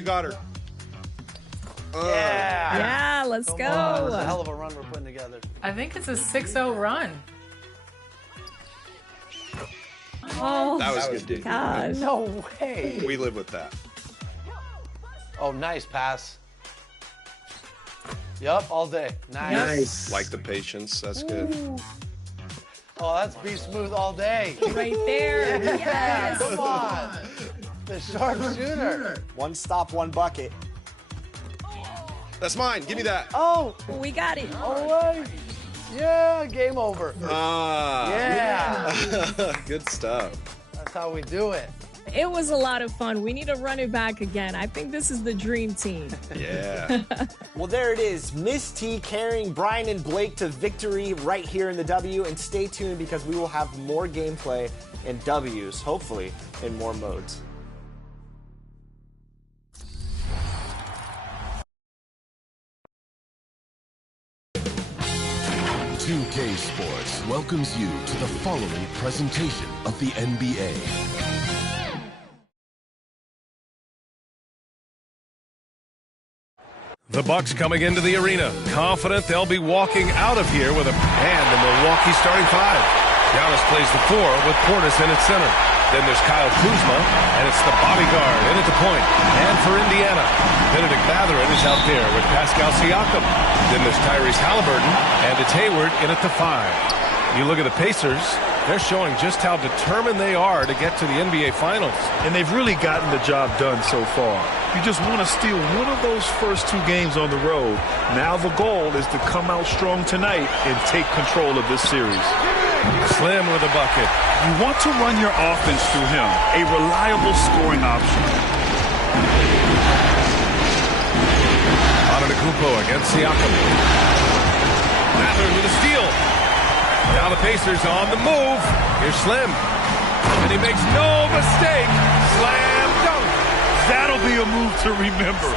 You got her. Yeah, let's go. That's a hell of a run we're putting together. I think it's a 6-0 run. Oh, That was good, dude. gosh. No way. We live with that. Oh, nice pass. Yup, all day. Nice. Like the patience. That's good. Oh, that's be smooth all day. Right there. Yes. Come on. The sharpshooter. One stop, one bucket. That's mine. Give me that. Oh, We got it. all right. Yeah, game over. Ah. Yeah. Good stuff. That's how we do it. It was a lot of fun. We need to run it back again. I think this is the dream team. Yeah. Well, there it is. Miss T carrying Brian and Blake to victory right here in the W. And stay tuned because we will have more gameplay and W's, hopefully, in more modes. UK Sports welcomes you to the following presentation of the NBA. The Bucks coming into the arena, confident they'll be walking out of here with a and the Milwaukee starting five. Giannis plays the four with Portis in at center. Then there's Kyle Kuzma, and it's the bodyguard in at the point. And for Indiana, Benedict Mathurin is out there with Pascal Siakam. Then there's Tyrese Halliburton, and it's Hayward in at the five. You look at the Pacers, they're showing just how determined they are to get to the NBA Finals. And they've really gotten the job done so far. You just want to steal one of those first two games on the road. Now the goal is to come out strong tonight and take control of this series. Slim with a bucket. You want to run your offense through him, a reliable scoring option. Antetokounmpo against Siakam. Mathurin with a steal. Now the Pacers on the move. Here's Slim. And he makes no mistake. Slam dunk. That'll be a move to remember.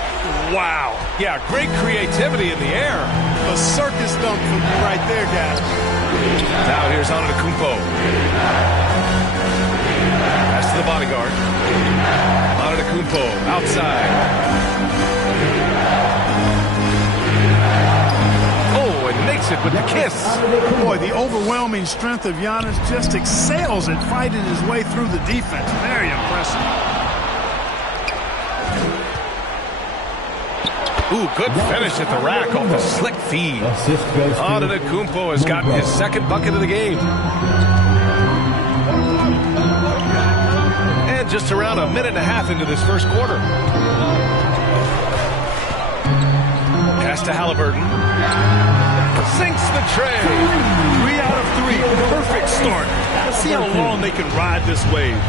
Wow. Yeah, great creativity in the air. A circus dunk for you right there, guys. Now here's Antetokounmpo. Pass to the bodyguard. Antetokounmpo outside. Oh, and makes it with the kiss. Boy, the overwhelming strength of Giannis just excels at fighting his way through the defense. Very impressive. Ooh, good finish at the rack off the slick feed. Antetokounmpo has gotten his second bucket of the game. And just around a minute and a half into this first quarter. Pass to Halliburton. Sinks the tray. 3 out of 3. Perfect start. Let's see how long they can ride this wave.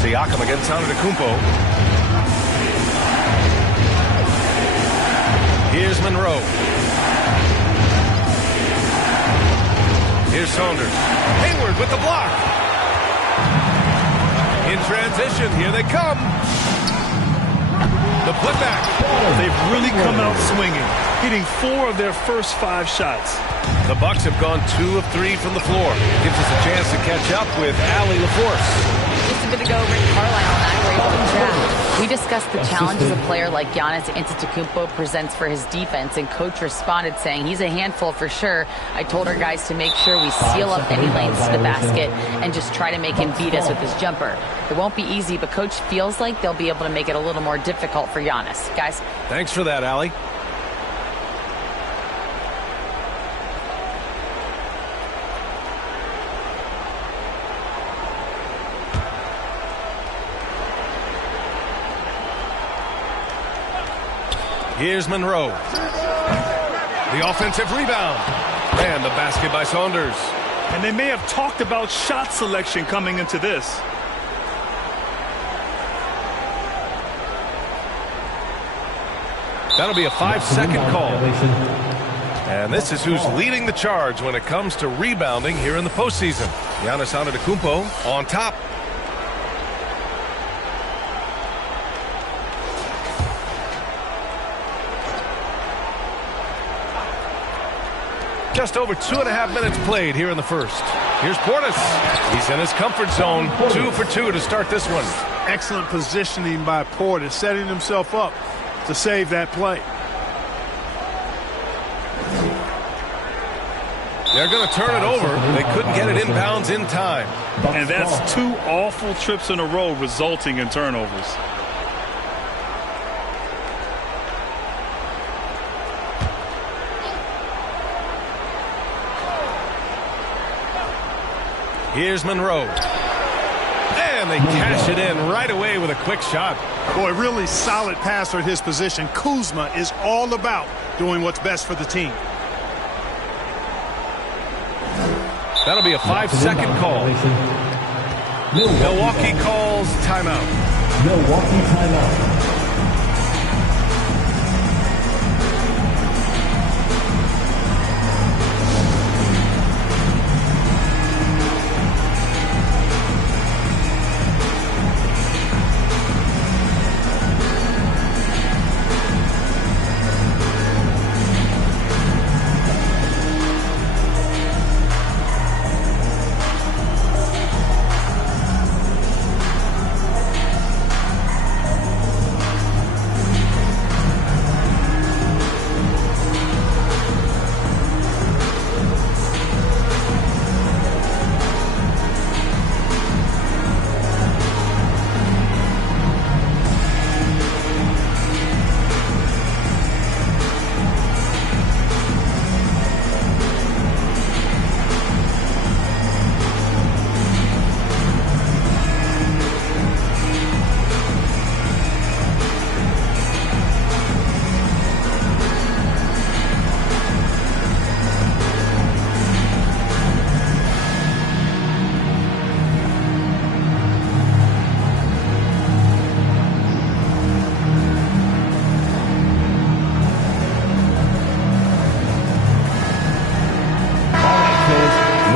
Siakam against Antetokounmpo. Here's Monroe. Here's Saunders. Hayward with the block. In transition, here they come. The putback. They've really come out swinging, hitting 4 of their first 5 shots. The Bucks have gone 2 of 3 from the floor. Gives us a chance to catch up with Allie LaForce. Just a bit ago, Rick Carlisle and I were able to chat. We discussed the challenges a player like Giannis Antetokounmpo presents for his defense, and Coach responded saying he's a handful for sure. I told our guys to make sure we seal up any lanes to the basket and just try to make him beat us with his jumper. It won't be easy, but Coach feels like they'll be able to make it a little more difficult for Giannis. Guys? Thanks for that, Allie. Here's Monroe. The offensive rebound. And the basket by Saunders. And they may have talked about shot selection coming into this. That'll be a 5-second call. And this is who's leading the charge when it comes to rebounding here in the postseason. Giannis Antetokounmpo on top. just over 2.5 minutes played here in the first. Here's Portis. He's in his comfort zone. 2 for 2 to start this one. Excellent positioning by Portis, setting himself up to save that play. They're going to turn it over. They couldn't get it inbounds in time. And that's 2 awful trips in a row resulting in turnovers. Here's Monroe. And they cash it in right away with a quick shot. Boy, really solid passer at his position. Kuzma is all about doing what's best for the team. That'll be a 5-second call. Milwaukee calls timeout. Milwaukee timeout.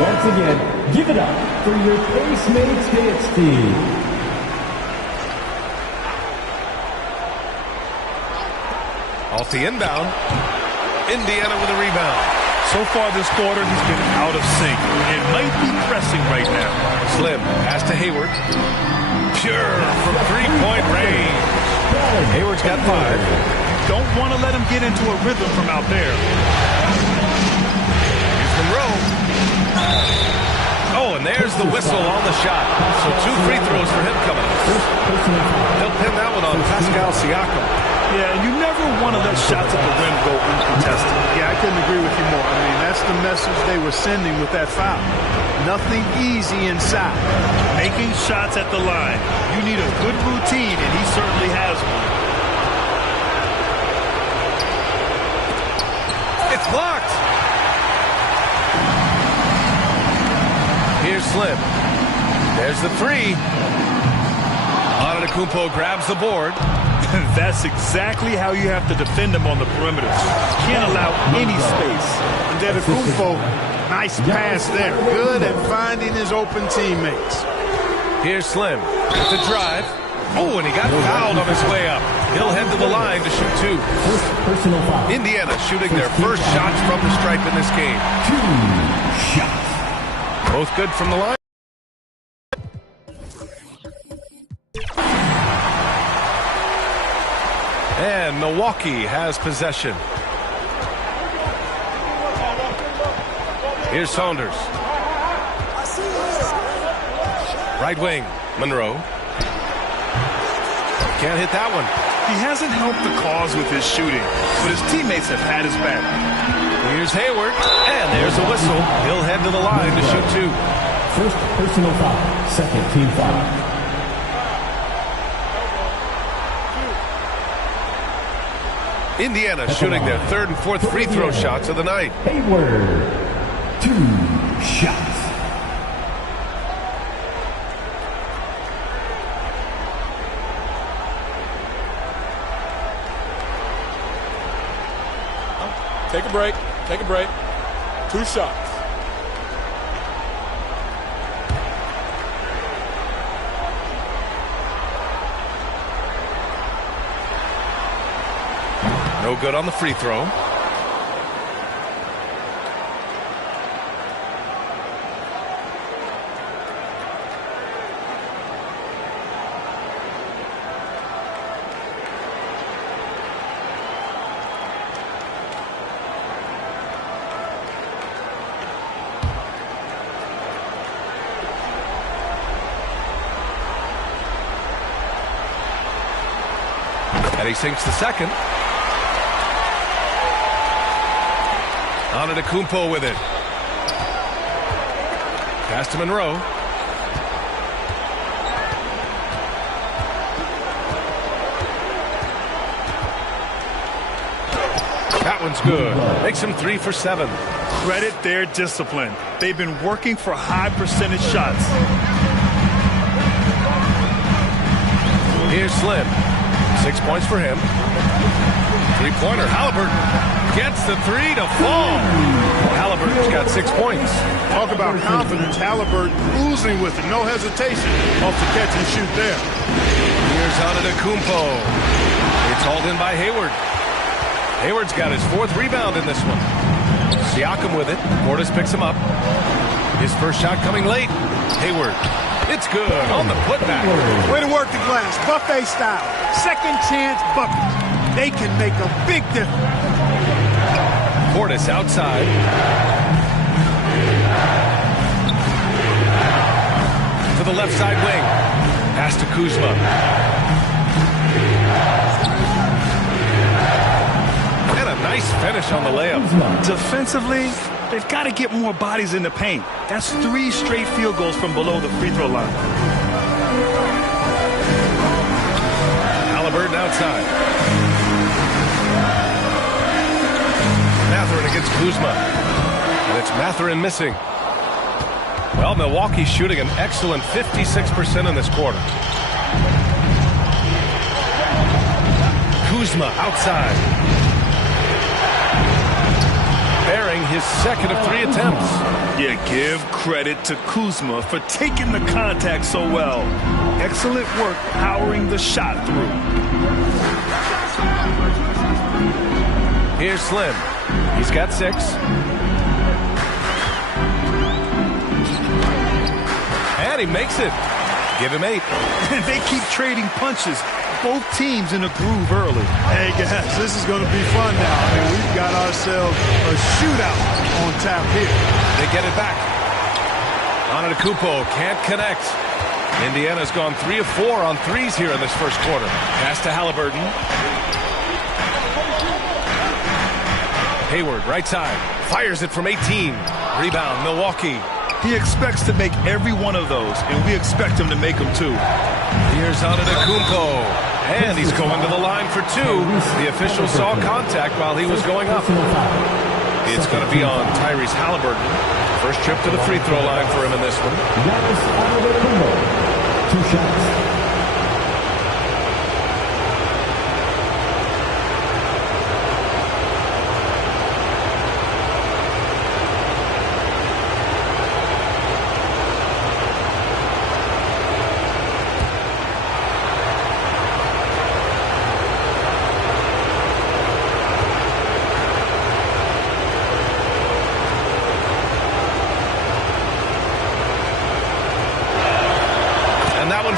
Once again, give it up for your Pacemates Hits team. Off the inbound. Indiana with a rebound. So far this quarter, he's been out of sync and might be pressing right now. Slim pass to Hayward. Pure from three-point range. Hayward's got 5. Don't want to let him get into a rhythm from out there. Here's Monroe. Oh, and there's the whistle on the shot. So 2 free throws for him coming up. He'll pin that one on Pascal Siakam. Yeah, and you never want to let shots at the rim go uncontested. Yeah, I couldn't agree with you more. I mean, that's the message they were sending with that foul. Nothing easy inside. Making shots at the line. You need a good routine, and he certainly has one. It's blocked. Here's Slim. There's the 3. Antetokounmpo grabs the board. That's exactly how you have to defend him on the perimeter. Can't allow any space. Antetokounmpo, nice pass there. Good at finding his open teammates. Here's Slim with the drive. Oh, and he got fouled on his way up. He'll head to the line to shoot 2. Personal foul. Indiana shooting their first shots from the stripe in this game. 2 shots. Both good from the line. And Milwaukee has possession. Here's Saunders. Right wing, Monroe. Can't hit that one. He hasn't helped the cause with his shooting, but his teammates have had his back. Here's Hayward, and there's a whistle. He'll head to the line to shoot 2. First personal foul. Second team foul. Indiana shooting their 3rd and 4th free throw shots of the night. Hayward, 2 shots. Take a break. Take a break. 2 shots. No good on the free throw. And he sinks the second. Antetokounmpo with it. Pass to Monroe. That one's good. Makes him 3 for 7. Credit their discipline. They've been working for high percentage shots. Here's Slim. 6 points for him. Three-pointer. Halliburton gets the three to fall. Halliburton's got 6 points. Talk about confidence. Halliburton oozing with it. No hesitation off the catch and shoot there. Here's Antetokounmpo. It's hauled in by Hayward. Hayward's got his 4th rebound in this one. Siakam with it. Portis picks him up. His first shot coming late. Hayward. It's good on the putback. Way to work the glass. Buffet style. Second chance bucket. They can make a big difference. Portis outside. To the left side wing. Pass to Kuzma. And a nice finish on the layup. Defensively, they've got to get more bodies in the paint. That's 3 straight field goals from below the free throw line. Halliburton outside. Mathurin against Kuzma. And it's Mathurin missing. Well, Milwaukee's shooting an excellent 56% in this quarter. Kuzma outside. Bearing his second of 3 attempts. Yeah, give credit to Kuzma for taking the contact so well. Excellent work powering the shot through. Here's Slim. He's got 6. And he makes it. Give him 8. They keep trading punches. Both teams in a groove early. Hey, guys, this is going to be fun now. I mean, we've got ourselves a shootout on tap here. They get it back. Antetokounmpo can't connect. Indiana's gone 3 of 4 on threes here in this first quarter. Pass to Halliburton. Hayward, right side. Fires it from 18. Rebound, Milwaukee. He expects to make every one of those, and we expect him to make them too. Here's Antetokounmpo. And he's going to the line for 2. The official saw contact while he was going up. It's going to be on Tyrese Halliburton. First trip to the free throw line for him in this one. 2 shots.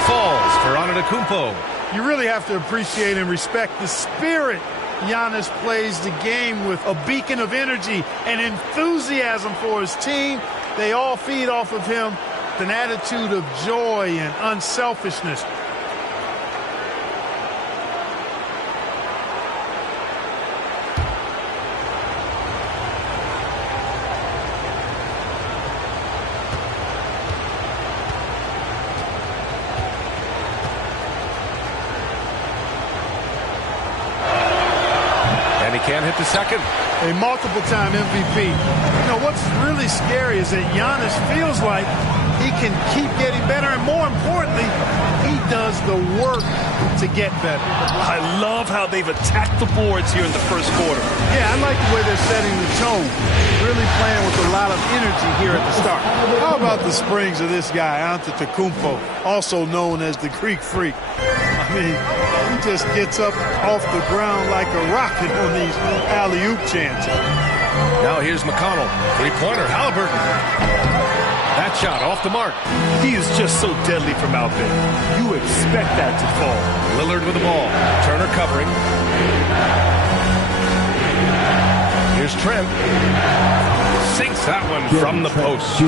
Falls for Antetokounmpo. You really have to appreciate and respect the spirit Giannis plays the game with. A beacon of energy and enthusiasm for his team. They all feed off of him. An attitude of joy and unselfishness. Can't hit the second. A multiple-time MVP. You know, what's really scary is that Giannis feels like he can keep getting better, and more importantly, he does the work to get better. I love how they've attacked the boards here in the first quarter. Yeah, I like the way they're setting the tone. Really playing with a lot of energy here at the start. How about the springs of this guy, Antetokounmpo, also known as the Greek Freak? I mean, he just gets up off the ground like a rocket on these alley-oop chances. Now here's McConnell. Three-pointer, Halliburton. That shot off the mark. He is just so deadly from out there. You expect that to fall. Lillard with the ball. Turner covering. Here's Trent. Sinks that one from the post.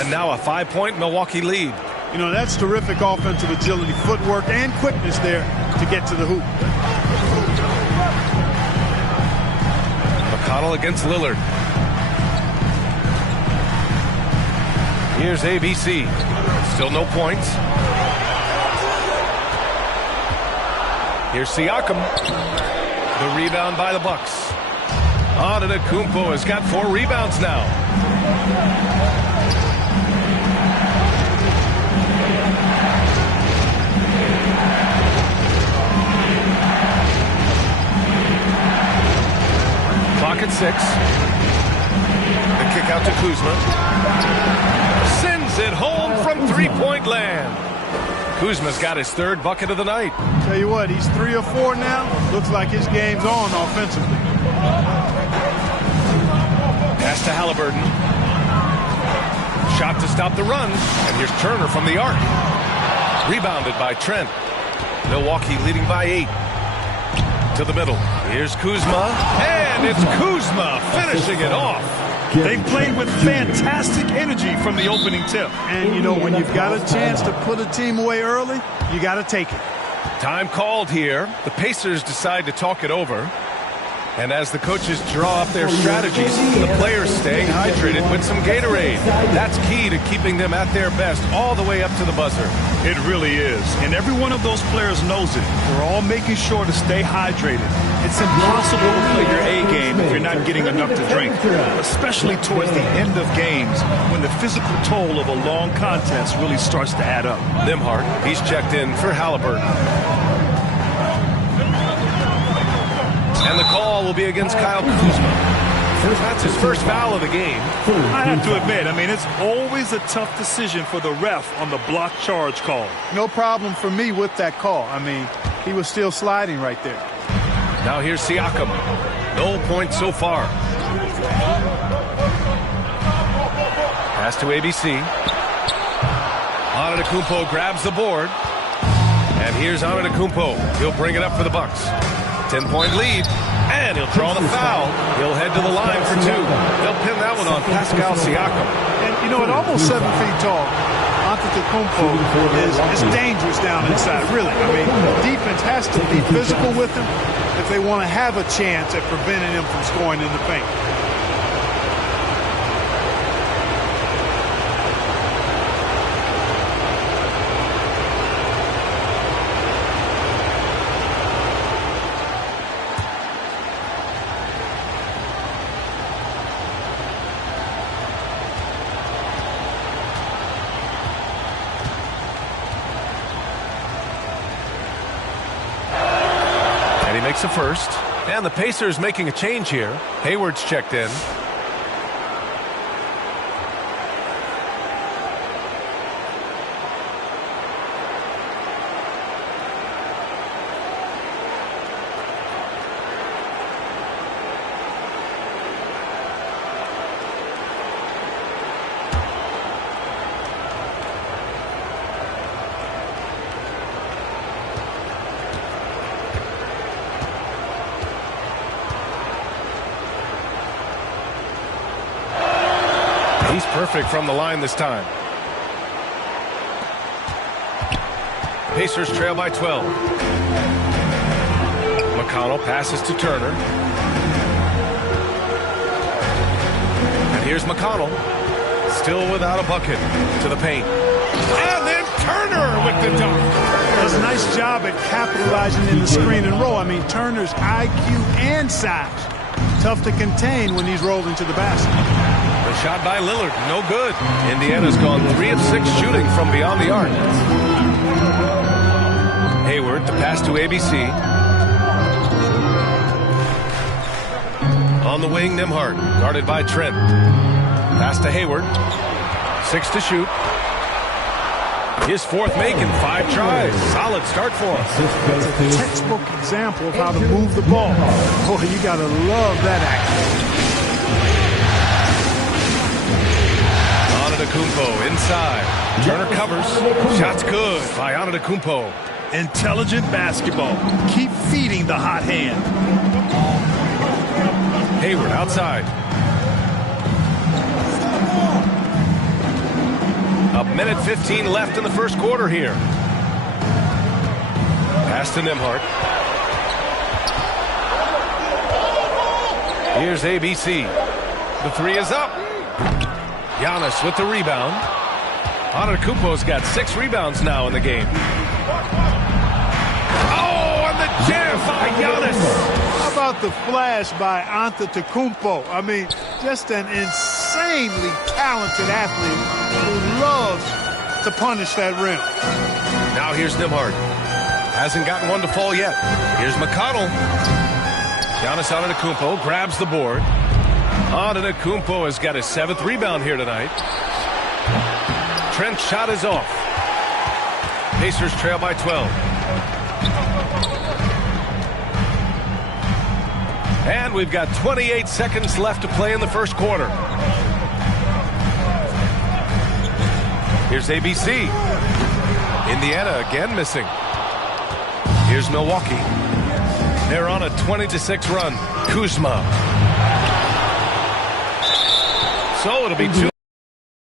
And now a 5-point Milwaukee lead. You know, that's terrific offensive agility, footwork, and quickness there to get to the hoop. McConnell against Lillard. Here's ABC. Still no points. Here's Siakam. The rebound by the Bucks. Antetokounmpo has got 4 rebounds now. Clock at 6. The kick out to Kuzma. Sends it home from three-point land. Kuzma's got his 3rd bucket of the night. Tell you what, he's 3 or 4 now. Looks like his game's on offensively. Pass to Halliburton. Shot to stop the run. And here's Turner from the arc. Rebounded by Trent. Milwaukee leading by 8. To the middle. Here's Kuzma. And it's Kuzma finishing it off. They played with fantastic energy from the opening tip. And, you know, when you've got a chance to put a team away early, you got to take it. Time called here. The Pacers decide to talk it over. And as the coaches draw up their strategies, the players staying hydrated with some Gatorade. That's key to keeping them at their best all the way up to the buzzer. It really is. And every one of those players knows it. We're all making sure to stay hydrated. It's impossible to play your A game if you're not getting enough to drink, especially towards the end of games when the physical toll of a long contest really starts to add up. Nembhard, he's checked in for Halliburton. And the call will be against Kyle Kuzma. That's his first foul of the game. I have to admit, I mean, it's always a tough decision for the ref on the block charge call. No problem for me with that call. I mean, he was still sliding right there. Now here's Siakam. No points so far. Pass to ABC. Antetokounmpo grabs the board. And here's Antetokounmpo. He'll bring it up for the Bucks. 10-point lead, and he'll draw the foul. He'll head to the line for 2. They'll pin that one on Pascal Siakam. And, you know, at almost 7 feet tall, Antetokounmpo is dangerous down inside, really. I mean, defense has to be physical with him if they want to have a chance at preventing him from scoring in the paint. Makes a first, and the Pacers making a change here. Hayward's checked in. He's perfect from the line this time. Pacers trail by 12. McConnell passes to Turner. And here's McConnell. Still without a bucket. To the paint. And then Turner with the dunk. Does a nice job at capitalizing in the screen and roll. I mean, Turner's IQ and size. Tough to contain when he's rolled into the basket. The shot by Lillard, no good. Indiana's gone 3 of 6 shooting from beyond the arc. Hayward to pass to ABC. On the wing, Nembhard, guarded by Trent. Pass to Hayward. 6 to shoot. His 4th make in 5 tries. Solid start for him. It's a textbook example of how to move the ball. Boy, you got to love that action. Antetokounmpo inside. Turner covers. Shot's good by Antetokounmpo. Intelligent basketball. Keep feeding the hot hand. Hayward outside. A minute 15 left in the first quarter here. Pass to Nembhard. Here's ABC. The three is up. Giannis with the rebound. Antetokounmpo's got 6 rebounds now in the game. Oh, and the jam by Giannis. How about the flash by Antetokounmpo? I mean, just an insanely talented athlete who loves to punish that rim. Now here's Nembhard. Hasn't gotten one to fall yet. Here's McConnell. Giannis Antetokounmpo grabs the board. Antetokounmpo has got his 7th rebound here tonight. Trent's shot is off. Pacers trail by 12. And we've got 28 seconds left to play in the first quarter. Here's ABC. Indiana again missing. Here's Milwaukee. They're on a 20-6 run. Kuzma. So it'll be 2.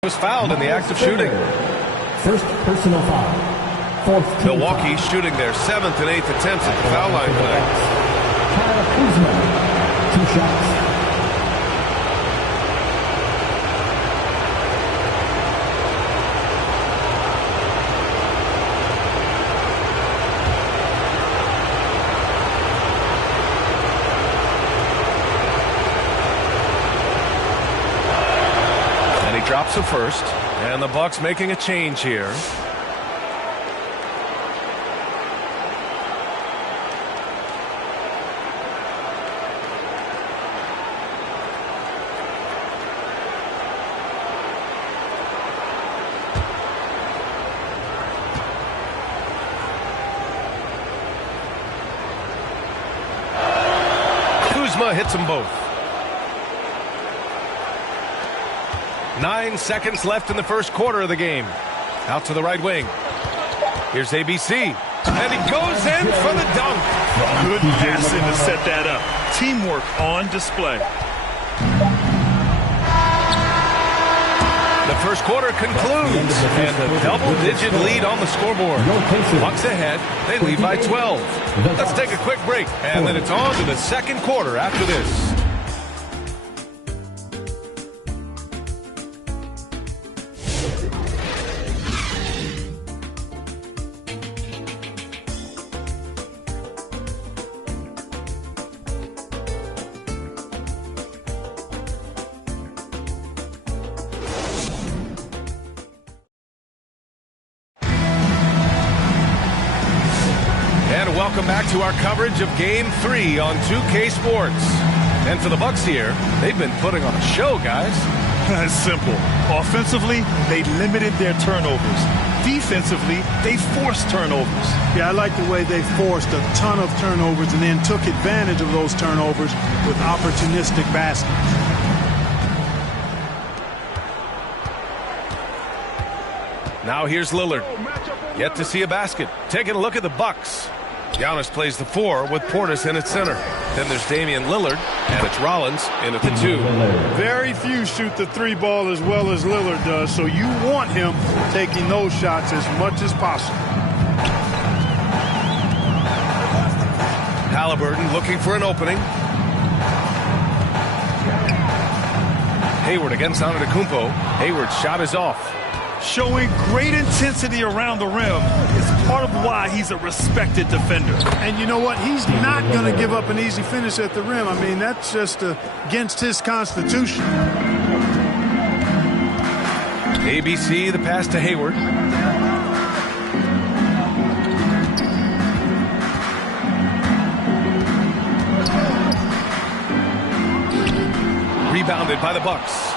Was fouled in the act of shooting. First personal foul. Fourth Milwaukee shooting their 7th and 8th attempts at the foul line tonight. Kyle Kuzma, 2 shots. Drops a first, and the Bucks making a change here. Kuzma hits them both. 9 seconds left in the first quarter of the game. Out to the right wing. Here's ABC. And he goes in for the dunk. Good passing to set that up. Teamwork on display. The first quarter concludes. And a double-digit lead on the scoreboard. Bucks ahead. They lead by 12. Let's take a quick break. And then it's on to the second quarter after this. Welcome back to our coverage of Game 3 on 2K Sports. And for the Bucks here, they've been putting on a show, guys. It's simple. Offensively, they limited their turnovers. Defensively, they forced turnovers. Yeah, I like the way they forced a ton of turnovers and then took advantage of those turnovers with opportunistic baskets. Now here's Lillard. Yet to see a basket. Taking a look at the Bucks. Giannis plays the 4 with Portis in at center. Then there's Damian Lillard, and it's Rollins in at the 2. Very few shoot the 3 ball as well as Lillard does, so you want him taking those shots as much as possible. Halliburton looking for an opening. Hayward against Antetokounmpo. Hayward's shot is off. Showing great intensity around the rim is part of why he's a respected defender. And you know what? He's not going to give up an easy finish at the rim. I mean, that's just against his constitution. ABC, the pass to Hayward. Rebounded by the Bucks.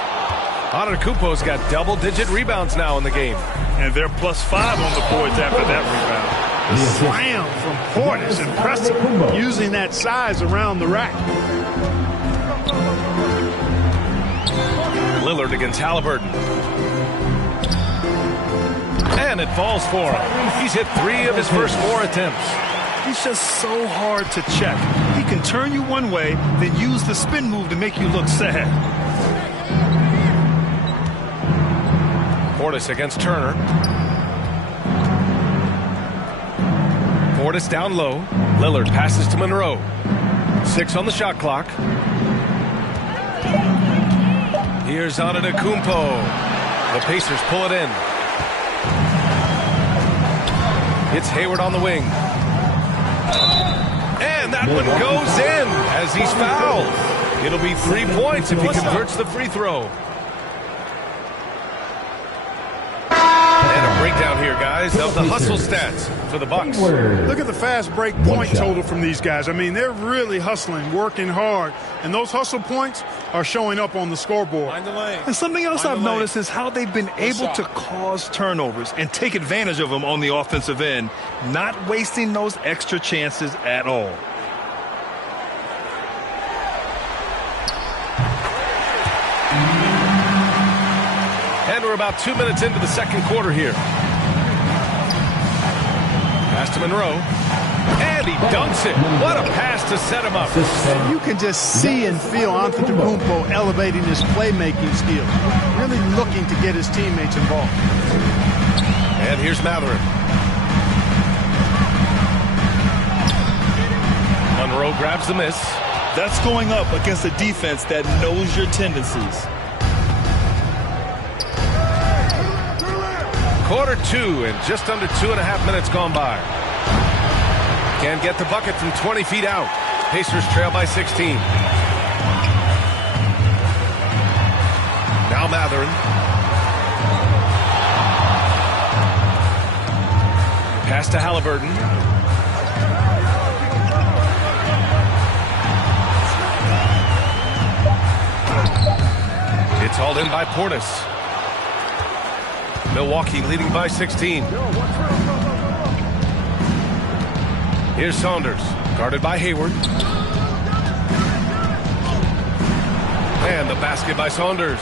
Antetokounmpo's got double-digit rebounds now in the game. And they're +5 on the boards after that rebound. The slam from Portis, impressive, using that size around the rack. Lillard against Halliburton. And it falls for him. He's hit 3 of his first 4 attempts. He's just so hard to check. He can turn you one way, then use the spin move to make you look sad. Portis against Turner. Portis down low. Lillard passes to Monroe. 6 on the shot clock. Here's Antetokounmpo. The Pacers pull it in. It's Hayward on the wing. And that one goes in as he's fouled. It'll be 3 points if he converts the free throw. And a breakdown here, guys, of the hustle stats for the Bucks. Look at the fast break point total from these guys. I mean, they're really hustling, working hard, and those hustle points are showing up on the scoreboard. And something else I've noticed is how they've been able to cause turnovers and take advantage of them on the offensive end, not wasting those extra chances at all. And we're about 2 minutes into the second quarter here. Pass to Monroe. And he dunks it. What a pass to set him up. You can just see and feel Antetokounmpo elevating his playmaking skill, really looking to get his teammates involved. And here's Matherin. Monroe grabs the miss. That's going up against a defense that knows your tendencies. Quarter 2 and just under 2.5 minutes gone by. Can't get the bucket from 20 feet out. Pacers trail by 16. Now Matherin. Pass to Halliburton. It's hauled in by Portis. Milwaukee leading by 16. Here's Saunders, guarded by Hayward. And the basket by Saunders.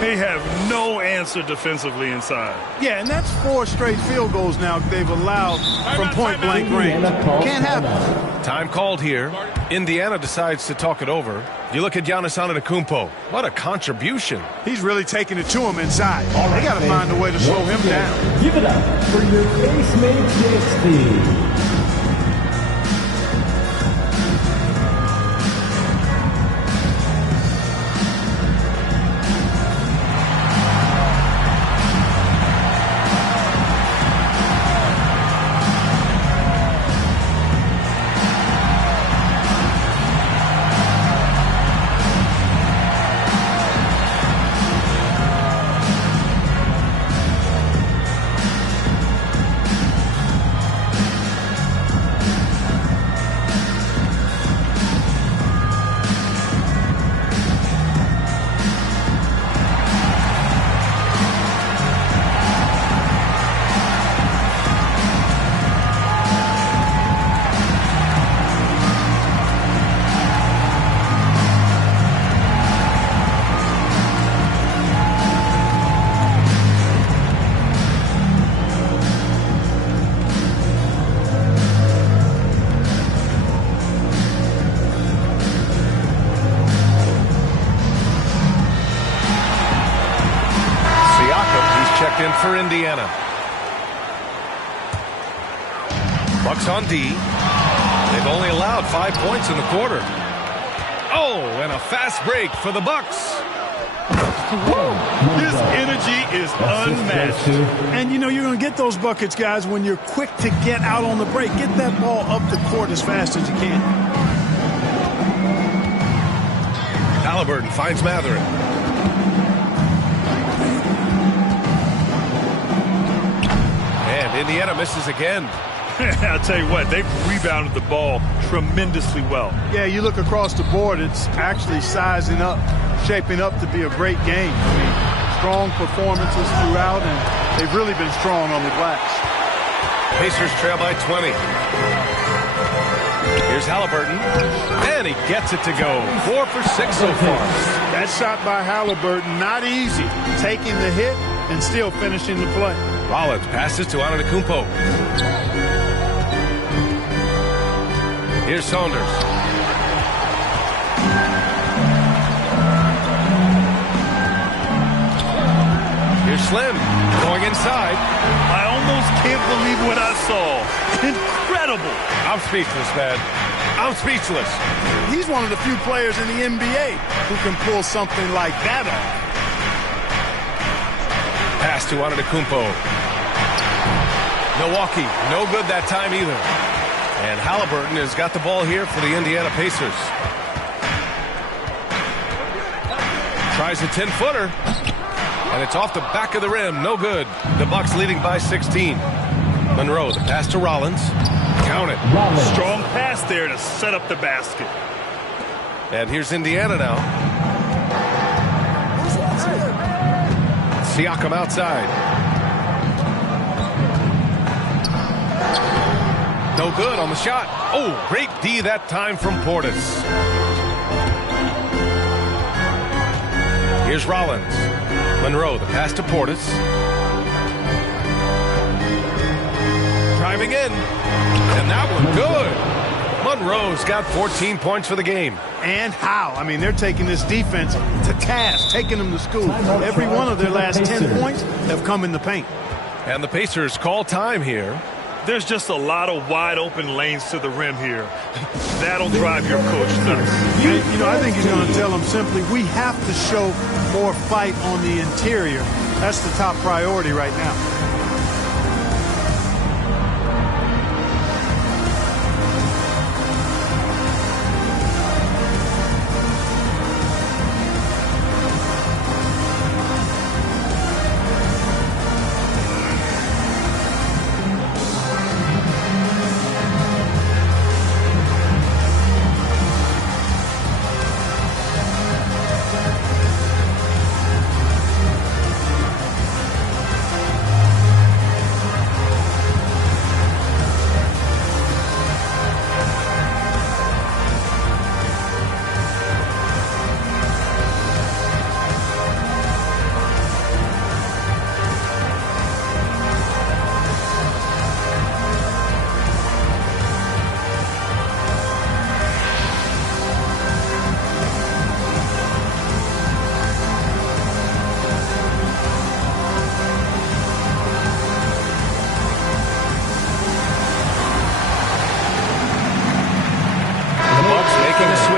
They have no answer defensively inside. Yeah, and that's 4 straight field goals now they've allowed from point-blank range. Can't happen. Time called here. Indiana decides to talk it over. You look at Giannis Antetokounmpo. What a contribution. He's really taking it to him inside. They got to find a way to slow him down. Give it up for your base mate JXP. In for Indiana. Bucks on D. They've only allowed 5 points in the quarter. Oh, and a fast break for the Bucks. His energy is unmatched. And you know you're going to get those buckets, guys, when you're quick to get out on the break. Get that ball up the court as fast as you can. Halliburton finds Matherin. Indiana misses again. I'll tell you what, they've rebounded the ball tremendously well. Yeah, you look across the board, it's actually sizing up, shaping up to be a great game. I mean, strong performances throughout, and they've really been strong on the glass. Pacers trail by 20. Here's Halliburton, and he gets it to go. 4 for 6 so far. That shot by Halliburton, not easy. Taking the hit and still finishing the play. Rollins passes to Antetokounmpo. Here's Saunders. Here's Slim. Going inside. I almost can't believe what I saw. Incredible. I'm speechless, man. I'm speechless. He's one of the few players in the NBA who can pull something like that off. Pass to Antetokounmpo. Milwaukee, no good that time either. And Halliburton has got the ball here for the Indiana Pacers. Tries a 10-footer. And it's off the back of the rim. No good. The Bucks leading by 16. Monroe, the pass to Rollins. Count it. Strong pass there to set up the basket. And here's Indiana now. Siakam outside. No good on the shot. Oh, great D that time from Portis. Here's Rollins. Monroe, the pass to Portis. Driving in. And that one good. Monroe's got 14 points for the game. And how? I mean, they're taking this defense to task, taking them to school. Every one of their last 10 points have come in the paint. And the Pacers call time here. There's just a lot of wide open lanes to the rim here. That'll drive your coach nuts. And, you know, I think he's going to tell them simply, we have to show more fight on the interior. That's the top priority right now.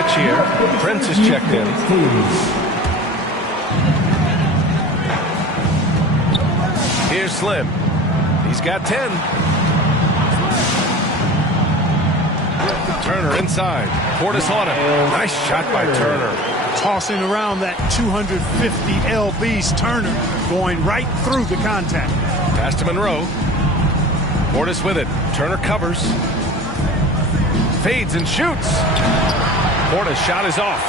Here. Prince is checked in. Here's Slim. He's got 10. Turner inside. Portis on him. Nice shot by Turner. Tossing around that 250 lbs. Turner going right through the contact. Pass to Monroe. Portis with it. Turner covers. Fades and shoots. Portis' shot is off.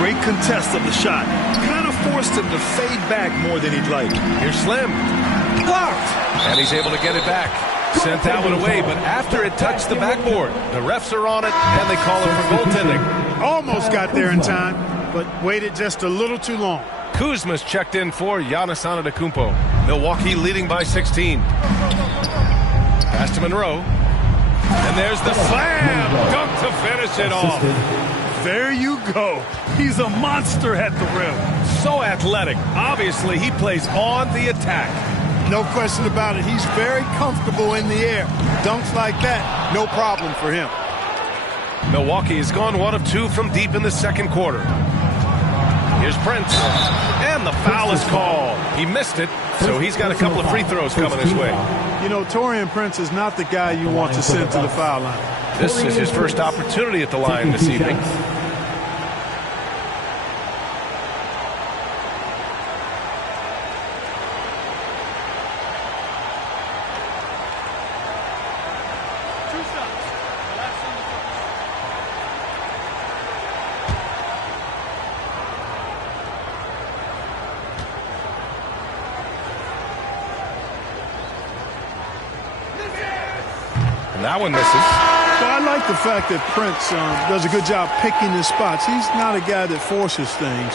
Great contest of the shot. Kind of forced him to fade back more than he'd like. Here's Slim. Blocked. And he's able to get it back. Sent that one away, but after it touched the backboard, the refs are on it, and they call it for goaltending. Almost got there in time, but waited just a little too long. Kuzma's checked in for Giannis Antetokounmpo. Milwaukee leading by 16. Pass to Monroe. And there's the slam. Dunk to finish it off. There you go. He's a monster at the rim. So athletic. Obviously, he plays on the attack. No question about it. He's very comfortable in the air. Dunks like that, no problem for him. Milwaukee has gone 1 of 2 from deep in the second quarter. Here's Prince. And the foul is called. He missed it, so he's got a couple of free throws coming his way. You know, Taurean Prince is not the guy you want to send to the foul line. This is his first opportunity at the line this evening. And that one misses. Well, I like the fact that Prince does a good job picking his spots. He's not a guy that forces things.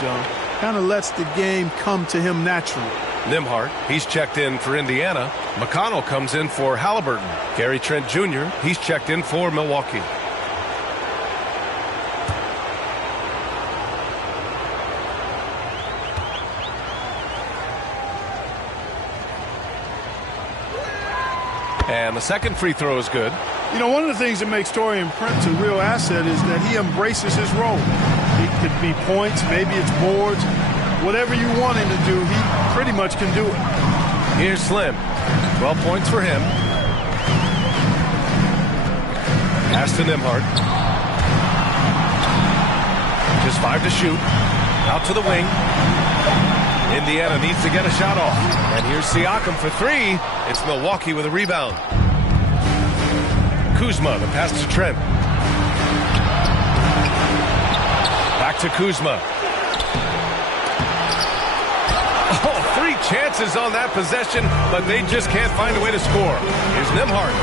Kind of lets the game come to him naturally. Nimhart, he's checked in for Indiana. McConnell comes in for Halliburton. Gary Trent Jr., he's checked in for Milwaukee. And the second free throw is good. You know, one of the things that makes Taurean Prince a real asset is that he embraces his role. It could be points, maybe it's boards. Whatever you want him to do, he pretty much can do it. Here's Slim. 12 points for him. Pass to Nembhard. Just 5 to shoot. Out to the wing. Indiana needs to get a shot off. And here's Siakam for 3. It's Milwaukee with a rebound. Kuzma, the pass to Trent. Back to Kuzma. Oh, 3 chances on that possession, but they just can't find a way to score. Here's Nembhard.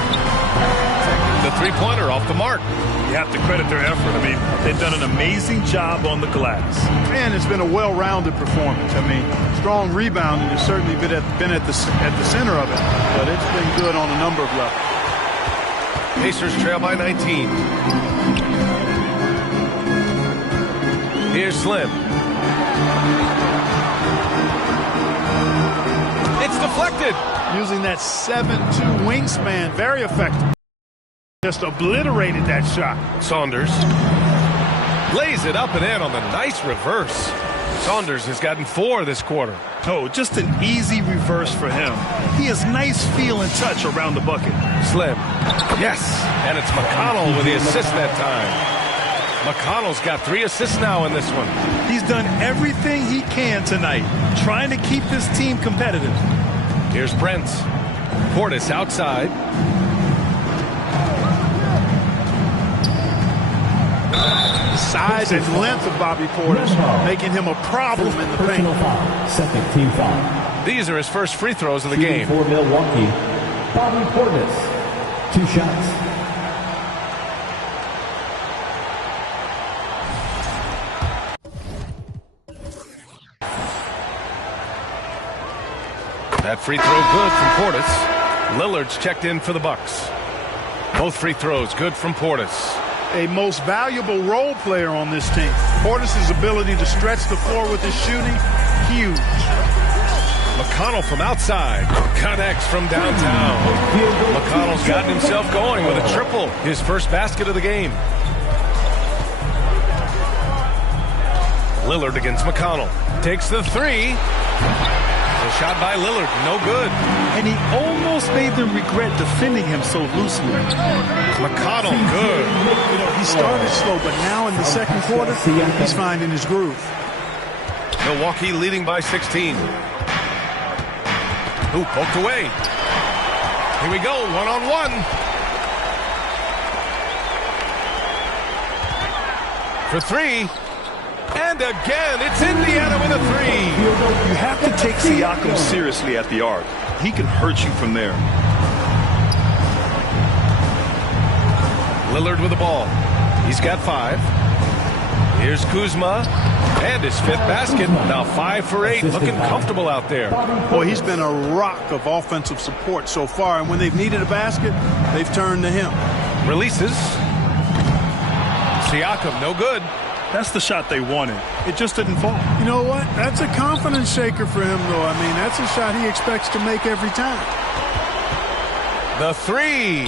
The three-pointer off the mark. You have to credit their effort. I mean, they've done an amazing job on the glass. And it's been a well-rounded performance. I mean, strong rebounding has certainly been at the center of it, but it's been good on a number of levels. Pacers trail by 19. Here's Slim. It's deflected. Using that 7'2" wingspan, very effective. Just obliterated that shot. Saunders lays it up and in on the nice reverse. Saunders has gotten 4 this quarter. Oh, just an easy reverse for him. He has nice feel and touch around the bucket. Slim. Yes. And it's McConnell with the assist that time. McConnell's got 3 assists now in this one. He's done everything he can tonight, trying to keep his team competitive. Here's Brent. Portis outside. Size and length of Bobby Portis, making him a problem in the paint. Second team foul. These are his first free throws of the game. For Milwaukee, Bobby Portis. 2 shots. That free throw good from Portis. Lillard's checked in for the Bucks. Both free throws good from Portis. A most valuable role player on this team. Portis' ability to stretch the floor with his shooting, huge. McConnell from outside. Connects from downtown. McConnell's gotten himself going with a triple. His first basket of the game. Lillard against McConnell. Takes the 3. A shot by Lillard, no good. And he almost made them regret defending him so loosely. McConnell, good. You know, he started slow, but now in the second quarter, he's finding his groove. Milwaukee leading by 16. Ooh, poked away. Here we go, one-on-one. For 3. And again, it's Indiana with a 3. You have to take Siakam seriously at the arc. He can hurt you from there. Lillard with the ball. He's got 5. Here's Kuzma. And his 5th basket. Now 5 for 8. Looking comfortable out there. Boy, he's been a rock of offensive support so far. And when they've needed a basket, they've turned to him. Releases. Siakam, no good. That's the shot they wanted. It just didn't fall. You know what? That's a confidence shaker for him, though. I mean, that's a shot he expects to make every time. The 3.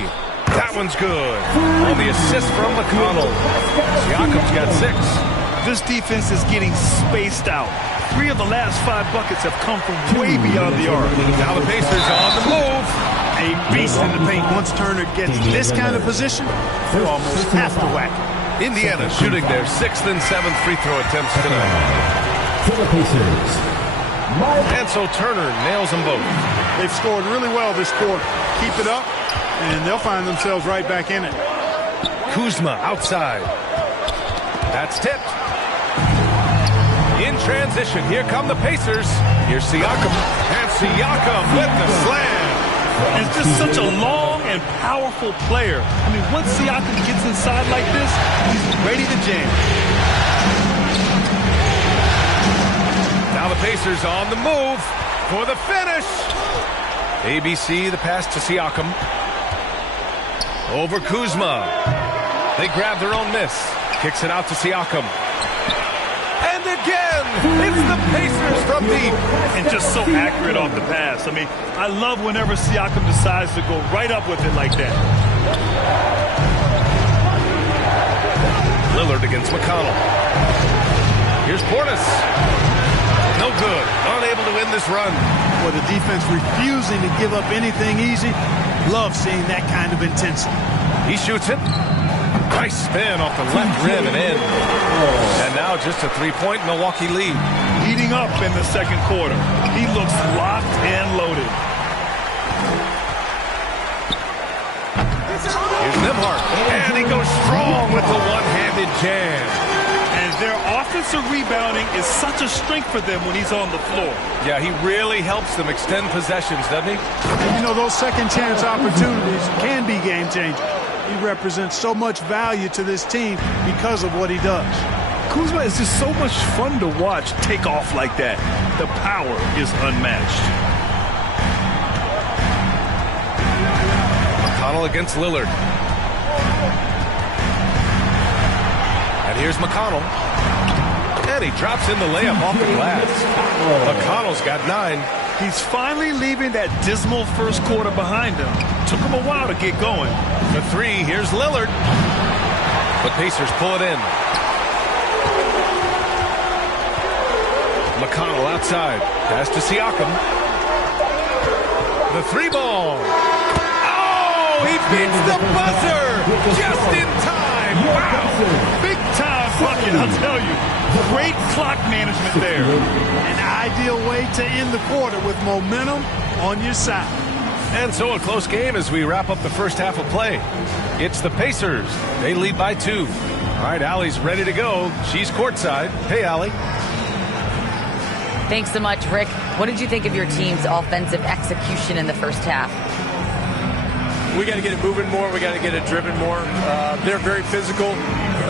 That one's good. On the assist from McConnell. Siakam's got 6. This defense is getting spaced out. 3 of the last 5 buckets have come from way beyond the arc. Now the Pacers on the move. A beast in the paint. Once Turner gets this kind of position, you almost have to whack it. Indiana shooting their 6th and 7th free throw attempts tonight. For the Pacers. And so Turner nails them both. They've scored really well this quarter. Keep it up, and they'll find themselves right back in it. Kuzma outside. That's tipped. In transition, here come the Pacers. Here's Siakam. And Siakam with the slam. It's just such a long and powerful player. I mean, once Siakam gets inside like this, he's ready to jam. Now the Pacers on the move for the finish. ABC, the pass to Siakam. Over Kuzma. They grab their own miss. Kicks it out to Siakam. And again, it's the Pacers from deep. And just so accurate off the pass. I mean, I love whenever Siakam decides to go right up with it like that. Lillard against McConnell. Here's Portis. No good. Unable to win this run. Well, the defense refusing to give up anything easy. Love seeing that kind of intensity. He shoots it. Nice spin off the left rim and in. And now just a three-point Milwaukee lead. Heating up in the second quarter. He looks locked and loaded. Here's Nembhard. And he goes strong with the one-handed jam. And their offensive rebounding is such a strength for them when he's on the floor. Yeah, he really helps them extend possessions, doesn't he? And you know, those second chance opportunities can be game changing. He represents so much value to this team because of what he does. Kuzma is just so much fun to watch take off like that. The power is unmatched. McConnell against Lillard. And here's McConnell. And he drops in the layup off the glass. McConnell's got 9. He's finally leaving that dismal first quarter behind him. Took him a while to get going. The 3, here's Lillard. The Pacers pull it in. McConnell outside. Pass to Siakam. The 3-ball. Oh, he beats the buzzer just in time. Wow. Big time bucket, I'll tell you. Great clock management there. An ideal way to end the quarter with momentum on your side. And so a close game as we wrap up the first half of play. It's the Pacers. They lead by 2. All right, Allie's ready to go. She's courtside. Hey, Allie. Thanks so much, Rick. What did you think of your team's offensive execution in the first half? We got to get it moving more. We got to get it driven more. They're very physical.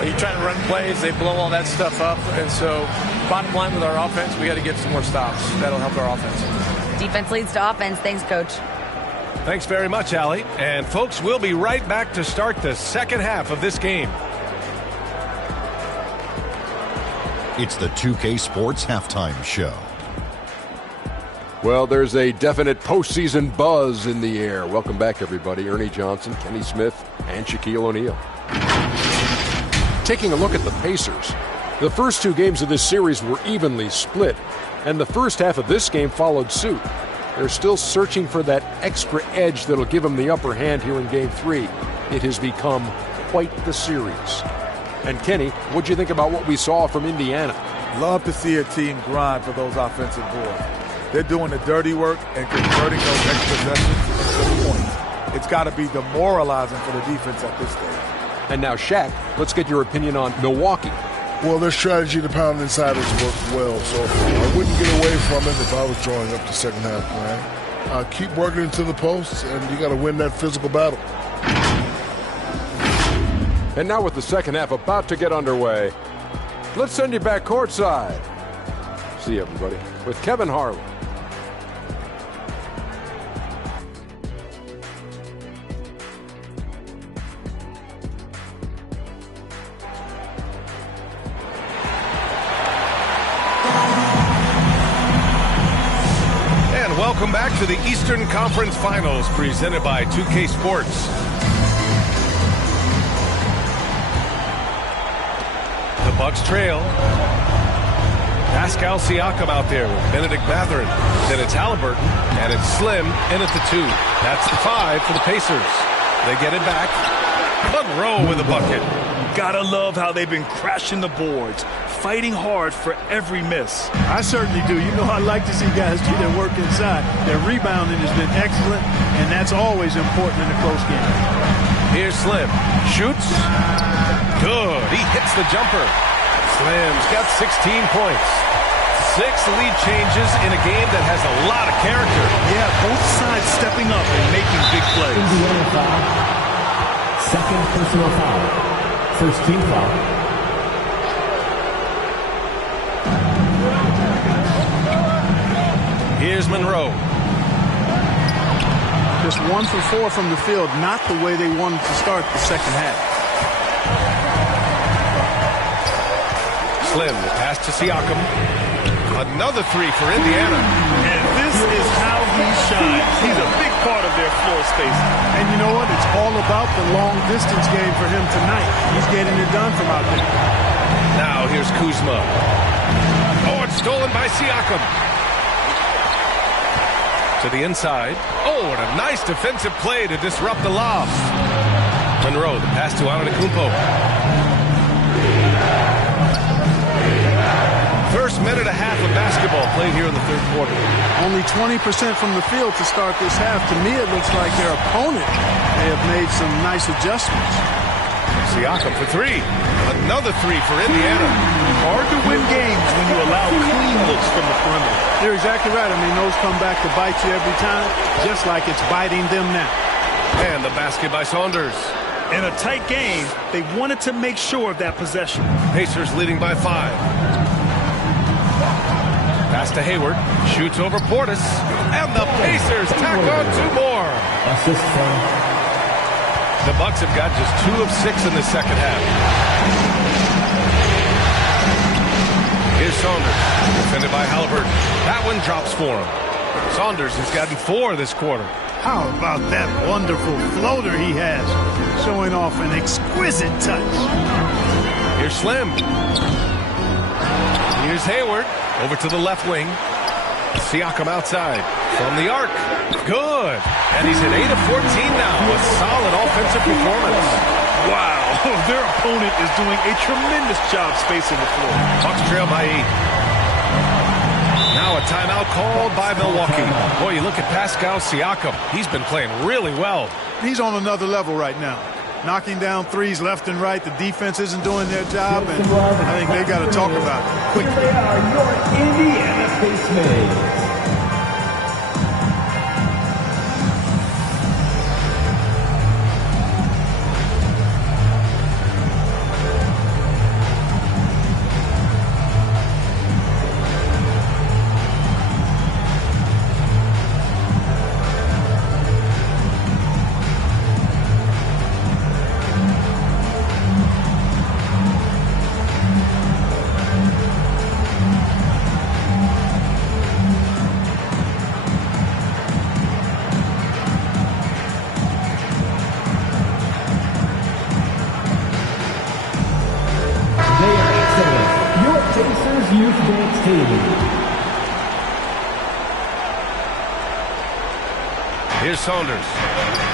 You try to run plays, they blow all that stuff up. And so bottom line with our offense, we got to get some more stops. That'll help our offense. Defense leads to offense. Thanks, Coach. Thanks very much, Allie. And folks, we'll be right back to start the second half of this game. It's the 2K Sports Halftime Show. Well, there's a definite postseason buzz in the air. Welcome back, everybody. Ernie Johnson, Kenny Smith, and Shaquille O'Neal. Taking a look at the Pacers, the first 2 games of this series were evenly split, and the first half of this game followed suit. They're still searching for that extra edge that'll give them the upper hand here in Game 3. It has become quite the series. And Kenny, what'd you think about what we saw from Indiana? Love to see a team grind for those offensive boards. They're doing the dirty work and converting those extra possessions to points. It's got to be demoralizing for the defense at this stage. And now, Shaq, let's get your opinion on Milwaukee. Well, their strategy to pound inside has worked well, so I wouldn't get away from it if I was drawing up the second half plan. Keep working into the posts, and you got to win that physical battle. And now with the second half about to get underway, let's send you back courtside. See you, everybody, with Kevin Harlan. Welcome back to the Eastern Conference Finals presented by 2K Sports. The Bucks trail. Pascal Siakam out there with Benedict Mathurin. Then it's Halliburton, and it's Slim in at the 2. That's the 5 for the Pacers. They get it back. Monroe with a bucket. Gotta love how they've been crashing the boards, fighting hard for every miss. I certainly do. You know, I like to see guys do their work inside. Their rebounding has been excellent, and that's always important in a close game. Here's Slim. Shoots. Good. He hits the jumper. Slim's got 16 points. 6 lead changes in a game that has a lot of character. Yeah, both sides stepping up and making big plays. Indiana foul. Second personal foul. First team foul. Here's Monroe. Just 1 for 4 from the field, not the way they wanted to start the second half. Slim, the pass to Siakam. Another three for Indiana. And this is how he shines. He's a big part of their floor space. And you know what? It's all about the long-distance game for him tonight. He's getting it done from out there. Now here's Kuzma. Oh, it's stolen by Siakam. To the inside. Oh, and a nice defensive play to disrupt the lob. Monroe, the pass to Antetokounmpo. First minute and a half of basketball played here in the third quarter. Only 20% from the field to start this half. To me, it looks like their opponent may have made some nice adjustments. Siakam for three. Another three for Indiana. Hard to win games when you allow clean looks from the perimeter. You're exactly right. I mean, those come back to bite you every time, just like it's biting them now. And the basket by Saunders. In a tight game, they wanted to make sure of that possession. Pacers leading by 5. Pass to Hayward. Shoots over Portis. And the Pacers tack on 2 more. The Bucks have got just 2 of 6 in the second half. Here's Saunders. Defended by Halliburton. That one drops for him. Saunders has gotten 4 this quarter. How about that wonderful floater he has, showing off an exquisite touch. Here's Slim. Here's Hayward. Over to the left wing. Siakam outside. From the arc. Good. And he's at 8 of 14 now. A solid offensive performance. Wow. Their opponent is doing a tremendous job spacing the floor. Bucks trail by 8. Now a timeout called by Milwaukee. Boy, you look at Pascal Siakam. He's been playing really well. He's on another level right now. Knocking down threes left and right. The defense isn't doing their job, and I think they've got to talk about it quickly. They are your Indiana Pacers. Here's Saunders.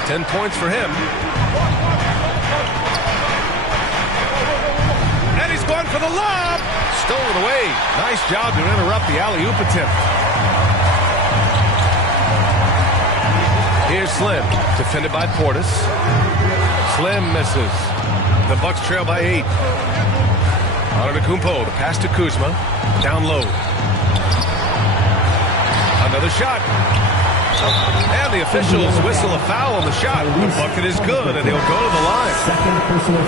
10 points for him. And he's going for the lob. Stolen away. Nice job to interrupt the alley-oop attempt. Here's Slim. Defended by Portis. Slim misses. The Bucks trail by 8. Antetokounmpo, the pass to Kuzma. Down low. Another shot. And the officials whistle a foul on the shot. The bucket is good, and he'll go to the line.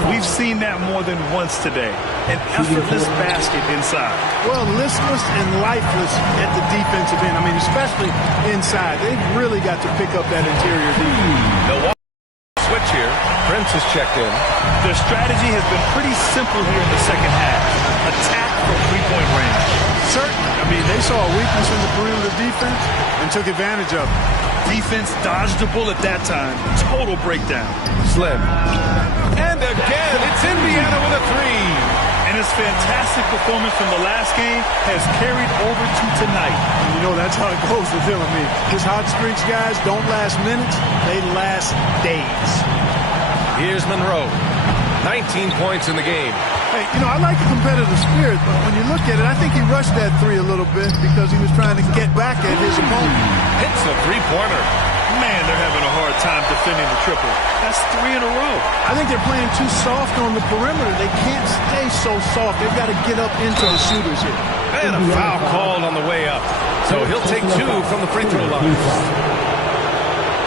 We've seen that more than once today. An effortless basket inside. Well, listless and lifeless at the defensive end. I mean, especially inside. They've really got to pick up that interior defense. Milwaukee switch here. Prince has checked in. Their strategy has been pretty simple here in the second half. Attack from three-point range. Certainly. I mean, they saw a weakness in the perimeter defense and took advantage of it. Defense dodged the bullet that time. Total breakdown. Slim. And again, it's Indiana with a 3. And his fantastic performance from the last game has carried over to tonight. And you know, that's how it goes with him. I mean, his hot streaks, guys, don't last minutes. They last days. Here's Monroe. 19 points in the game. Hey, you know, I like the competitive spirit, but when you look at it, I think he rushed that 3 a little bit because he was trying to get back at his opponent. Hits a three-pointer. Man, they're having a hard time defending the triple. That's 3 in a row. I think they're playing too soft on the perimeter. They can't stay so soft. They've got to get up into the shooters here. And a foul called on the way up. So he'll take 2 from the free throw line.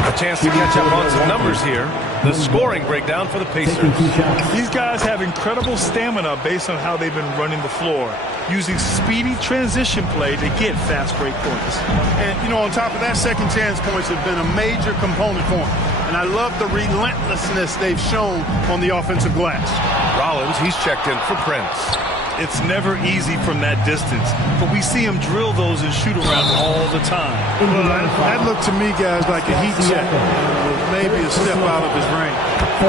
A chance to catch up on some numbers here. The scoring breakdown for the Pacers. These guys have incredible stamina based on how they've been running the floor, using speedy transition play to get fast break points. And, you know, on top of that, second chance points have been a major component for them. And I love the relentlessness they've shown on the offensive glass. Rollins, he's checked in for Prince. It's never easy from that distance, but we see him drill those and shoot around all the time. Well, that looked to me, guys, like a heat check. Maybe a step out of his range.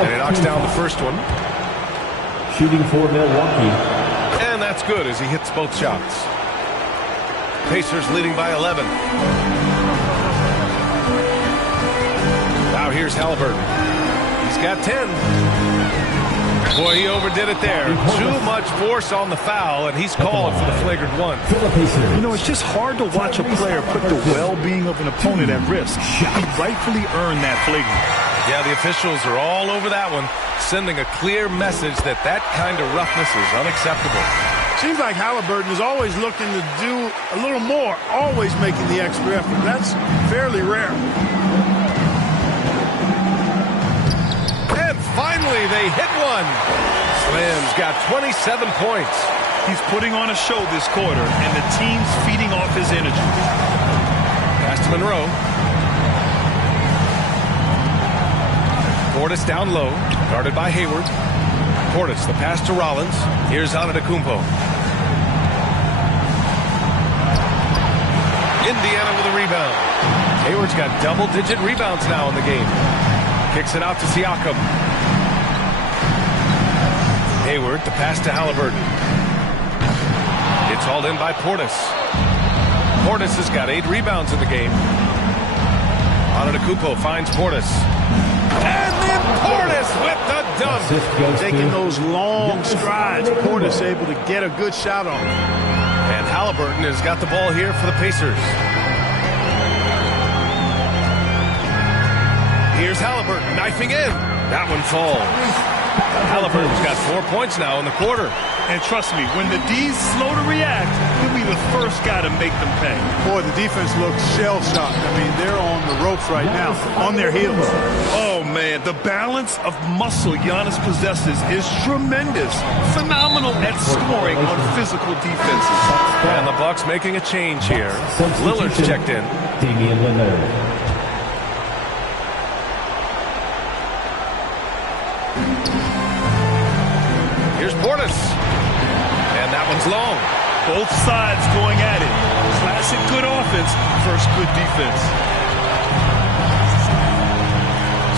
And he knocks down the first one. Shooting for Milwaukee. And that's good as he hits both shots. Pacers leading by 11. Now here's Halliburton. He's got 10. Boy, he overdid it there. Too much force on the foul, and he's called for the flagrant one. You know, it's just hard to watch a player put the well-being of an opponent at risk. He rightfully earned that flagrant. Yeah, the officials are all over that one, sending a clear message that that kind of roughness is unacceptable. Seems like Halliburton is always looking to do a little more, always making the extra effort. That's fairly rare. And finally, they hit one. Slim's got 27 points. He's putting on a show this quarter, and the team's feeding off his energy. Pass to Monroe. Portis down low, guarded by Hayward. Portis, the pass to Rollins. Here's Antetokounmpo. Indiana with a rebound. Hayward's got double-digit rebounds now in the game. Kicks it out to Siakam. Hayward, the pass to Halliburton. It's hauled in by Portis. Portis has got 8 rebounds in the game. Antetokounmpo finds Portis. And then Portis with the dunk. Taking those long strides, Portis able to get a good shot on him. And Halliburton has got the ball here for the Pacers. Here's Halliburton knifing in. That one falls. Halliburton's got 4 points now in the quarter. And trust me, when the D's slow to react, he'll be the first guy to make them pay. Boy, the defense looks shell-shocked. I mean, they're on the ropes right now, on their heels. Oh, man, the balance of muscle Giannis possesses is tremendous. Phenomenal at scoring on physical defenses. And the Bucks making a change here. Lillard's checked in. Damian Lillard. Here's Portis. And that one's long. Both sides going at it. Classic good offense versus good defense.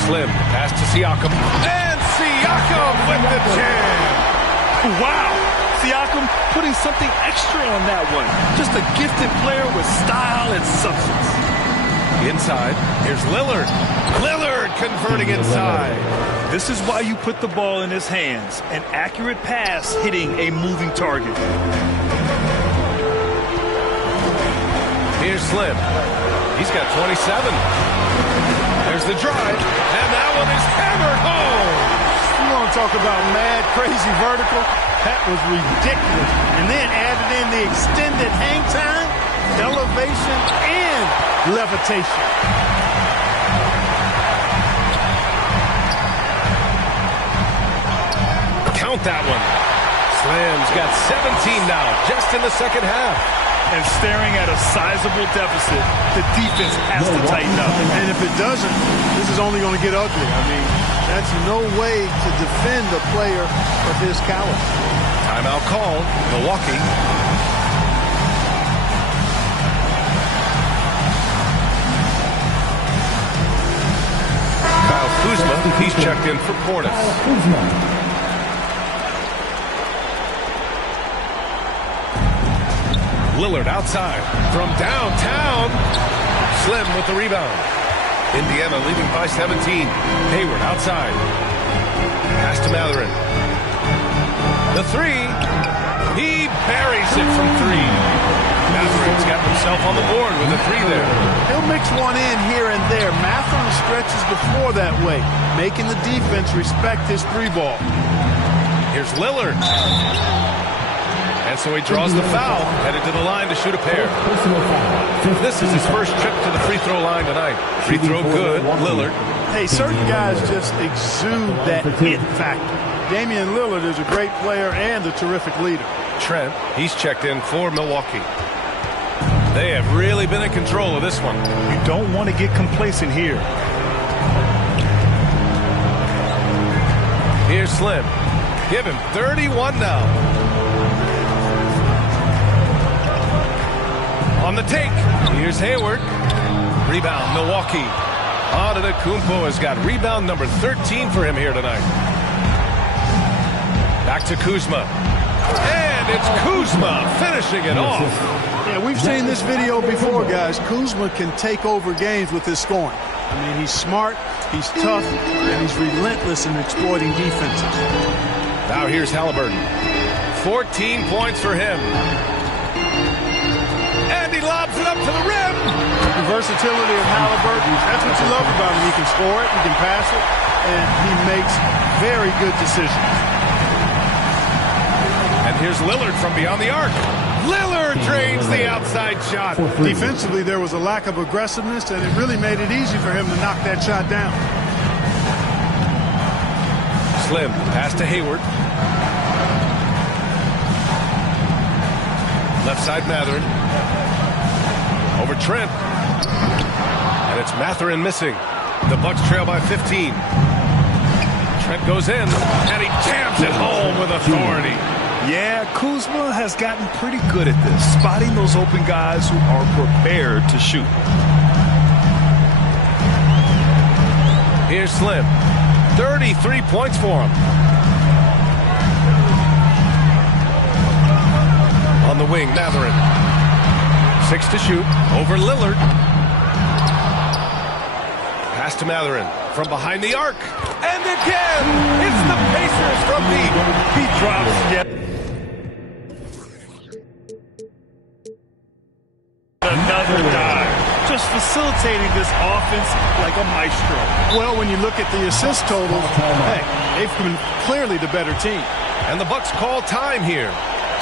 Slim, pass to Siakam. And Siakam with the jam. Wow. Siakam putting something extra on that one. Just a gifted player with style and substance. Inside, here's Lillard. Lillard converting inside. This is why you put the ball in his hands. An accurate pass hitting a moving target. Here's Slim. He's got 27. There's the drive, and that one is hammered home. You want to talk about mad, crazy vertical? That was ridiculous. And then added in the extended hang time, elevation, and levitation. Count that one. Slim's got 17 now, just in the second half. And staring at a sizable deficit, the defense has to tighten up. And if it doesn't, this is only going to get ugly. I mean, that's no way to defend a player of his caliber. Timeout call, Milwaukee. Kyle Kuzma, he's checked in for Portis. Lillard outside from downtown. Slim with the rebound. Indiana leading by 17. Hayward outside. Pass to Matherin. The three. He buries it from 3. Matherin's got himself on the board with a 3 there. He'll mix one in here and there. Matherin stretches the floor that way, making the defense respect his 3 ball. Here's Lillard. And so he draws the foul, headed to the line to shoot a pair. This is his first trip to the free throw line tonight. Free throw good, Lillard. Hey, certain guys just exude that it factor. Damian Lillard is a great player and a terrific leader. Trent, he's checked in for Milwaukee. They have really been in control of this one. You don't want to get complacent here. Here's Slim. Give him 31 now. On the take, here's Hayward. Rebound, Milwaukee. Antetokounmpo has got rebound number 13 for him here tonight. Back to Kuzma. And it's Kuzma finishing it off. Yeah, we've seen this video before, guys. Kuzma can take over games with his scoring. I mean, he's smart, he's tough, and he's relentless in exploiting defenses. Now here's Halliburton. 14 points for him. And he lobs it up to the rim. The versatility of Halliburton, that's what you love about him. He can score it, he can pass it, and he makes very good decisions. And here's Lillard from beyond the arc. Lillard drains the outside shot. Defensively, there was a lack of aggressiveness, and it really made it easy for him to knock that shot down. Slim, pass to Hayward. Left side Mathurin. Over Trent. And it's Mathurin missing. The Bucks trail by 15. Trent goes in, and he jams it home with authority. Yeah, Kuzma has gotten pretty good at this, spotting those open guys who are prepared to shoot. Here's Slim. 33 points for him. On the wing, Mathurin. 6 to shoot. Over Lillard. Pass to Mathurin. From behind the arc. And again, it's the Pacers from deep. He drops yet another dive. Just facilitating this offense like a maestro. Well, when you look at the assist totals, hey, they've been clearly the better team. And the Bucks call time here.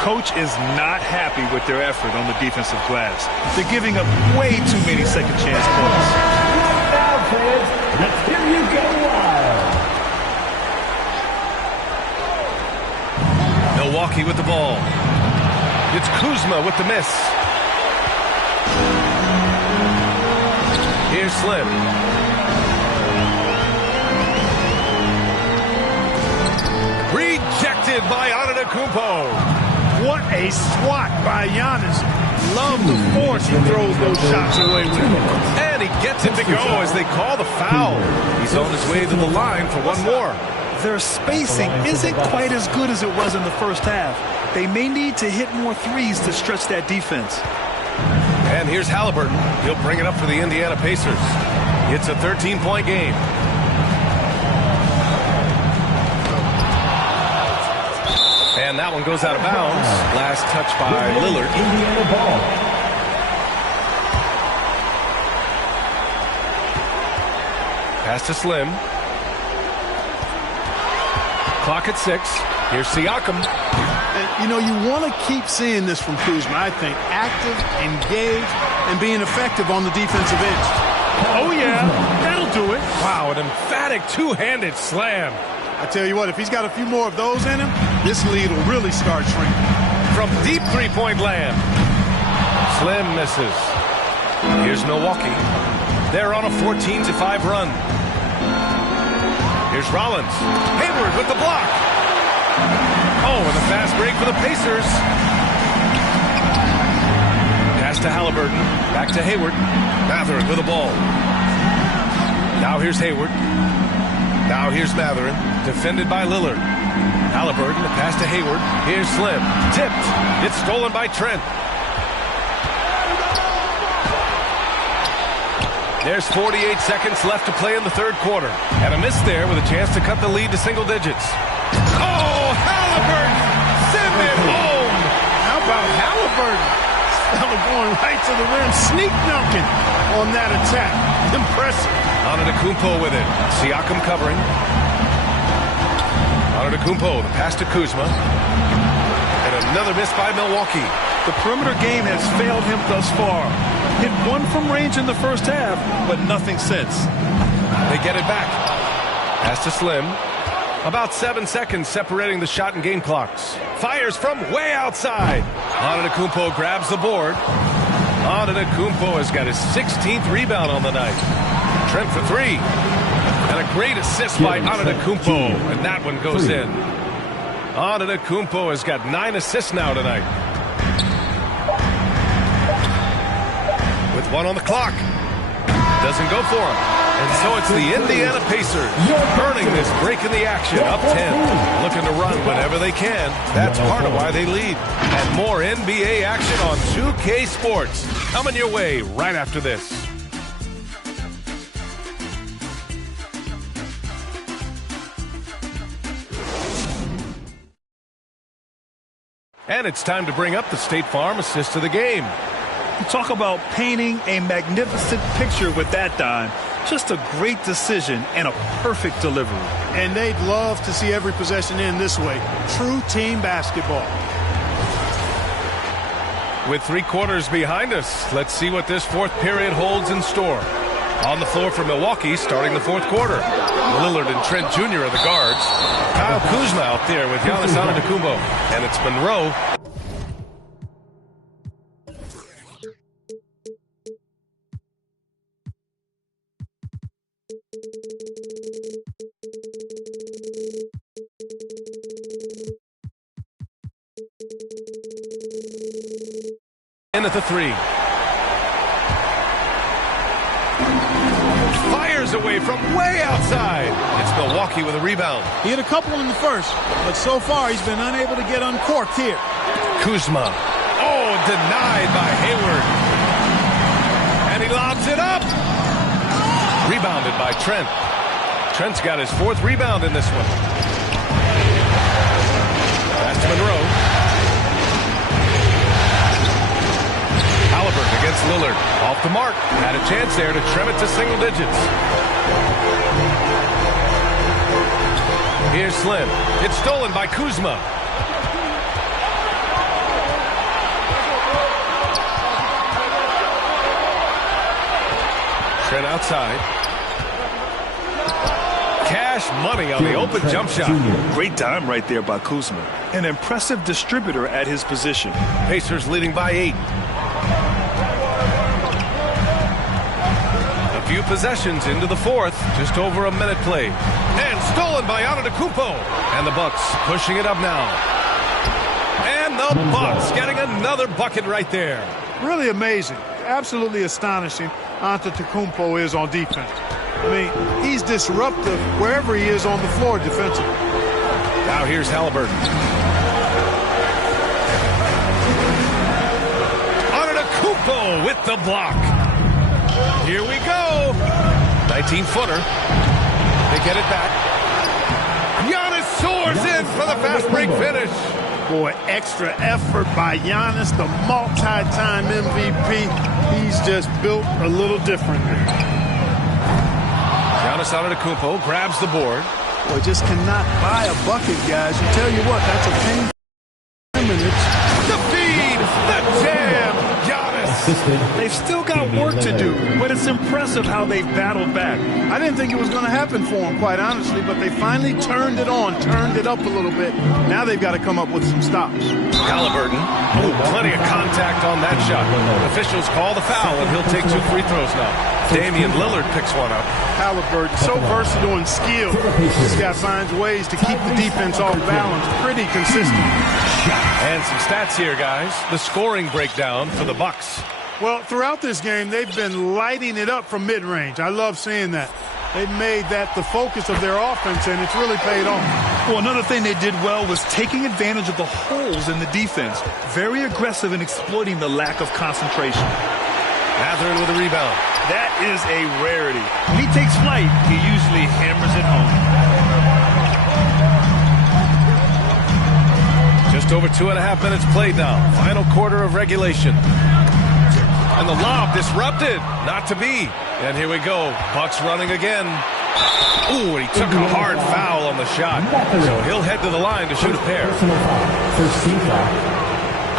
Coach is not happy with their effort on the defensive glass. They're giving up way too many second chance points. Now, fans, let's hear you go wild. Milwaukee with the ball. It's Kuzma with the miss. Here's Slim. Rejected by Antetokounmpo. What a swat by Giannis. Love the force he throws those shots away with. And he gets it to go as they call the foul. He's on his way to the line for one more. Their spacing isn't quite as good as it was in the first half. They may need to hit more threes to stretch that defense. And here's Halliburton. He'll bring it up for the Indiana Pacers. It's a 13-point game. And that one goes out of bounds. Last touch by Lillard. Indiana ball. Pass to Slim. Clock at 6. Here's Siakam. You know, you want to keep seeing this from Kuzma, I think. Active, engaged, and being effective on the defensive end. Oh, yeah. That'll do it. Wow, an emphatic two-handed slam. I tell you what, if he's got a few more of those in him, this lead will really start shrinking. From deep three-point land. Slim misses. Here's Milwaukee. They're on a 14-5 run. Here's Rollins. Hayward with the block. Oh, and a fast break for the Pacers. Pass to Halliburton. Back to Hayward. Mathurin with the ball. Now here's Hayward. Now here's Mathurin. Defended by Lillard. Halliburton, the pass to Hayward. Here's Slim. Tipped. It's stolen by Trent. There's 48 seconds left to play in the third quarter. And a miss there with a chance to cut the lead to single digits. Oh, Halliburton! Send it home! How about Halliburton? Fella going right to the rim, sneak dunking on that attack. Impressive. Antetokounmpo with it. Siakam covering. Antetokounmpo, the pass to Kuzma. And another miss by Milwaukee. The perimeter game has failed him thus far. Hit one from range in the first half, but nothing since. They get it back. Pass to Slim. About 7 seconds separating the shot and game clocks. Fires from way outside. Antetokounmpo grabs the board. Antetokounmpo has got his 16th rebound on the night. Trent for 3. And a great assist by Antetokounmpo. And that one goes in. Antetokounmpo has got 9 assists now tonight. with 1 on the clock. Doesn't go for him. And so it's the Indiana Pacers earning this break in the action, up 10. Looking to run whenever they can. That's part of why they lead. And more NBA action on 2K Sports coming your way right after this. And it's time to bring up the State Farm assist of the game. You talk about painting a magnificent picture with that dime. Just a great decision and a perfect delivery. And they'd love to see every possession end this way. True team basketball. With 3 quarters behind us, let's see what this fourth period holds in store. On the floor for Milwaukee, starting the fourth quarter. Lillard and Trent Jr. are the guards. Kyle Kuzma out there with Giannis Antetokounmpo. And it's Monroe. In at the 3. Fires away from way outside. It's Milwaukee with a rebound. He had a couple in the first, but so far he's been unable to get uncorked here. Kuzma. Oh, denied by Hayward. And he lobs it up. Rebounded by Trent. Trent's got his 4th rebound in this one. That's Monroe. Halliburton against Lillard. Off the mark. Had a chance there to trim it to single digits. Here's Slim. It's stolen by Kuzma. Trent outside. Cash money on the open jump shot. Great dime right there by Kuzma. An impressive distributor at his position. Pacers leading by 8. A few possessions into the fourth. Just over a minute played. And stolen by Antetokounmpo. And the Bucks pushing it up now. And the Bucks getting another bucket right there. Really amazing. Absolutely astonishing. Antetokounmpo is on defense. I mean, he's disruptive wherever he is on the floor defensively. Now here's Halliburton. Antetokounmpo with the block. Here we go. 19-footer. They get it back. Giannis soars in for the fast break finish. Boy, extra effort by Giannis, the multi-time MVP. He's just built a little differently. Giannis Antetokounmpo grabs the board. Boy, just cannot buy a bucket, guys. You tell you what, that's a pain. Minutes. The feed, the jam, Giannis. They've still got work to do, but it's impressive how they've battled back. I didn't think it was going to happen for them, quite honestly, but they finally turned it on, turned it up a little bit. Now they've got to come up with some stops. Halliburton. Oh, plenty of contact on that shot. Officials call the foul, and he'll take 2 free throws now. Damian Lillard picks one up. Halliburton, so versatile and skilled. This guy finds ways to keep the defense off balance. Pretty consistent. And some stats here, guys. The scoring breakdown for the Bucks. Well, throughout this game, they've been lighting it up from mid-range. I love seeing that. They've made that the focus of their offense, and it's really paid off. Well, another thing they did well was taking advantage of the holes in the defense. Very aggressive in exploiting the lack of concentration. Mathurin with a rebound. That is a rarity. When he takes flight, he usually hammers it home. Just over 2.5 minutes played now. Final quarter of regulation. And the lob disrupted. Not to be. And here we go. Bucks running again. Ooh, he took a hard foul on the shot. So he'll head to the line to shoot a pair.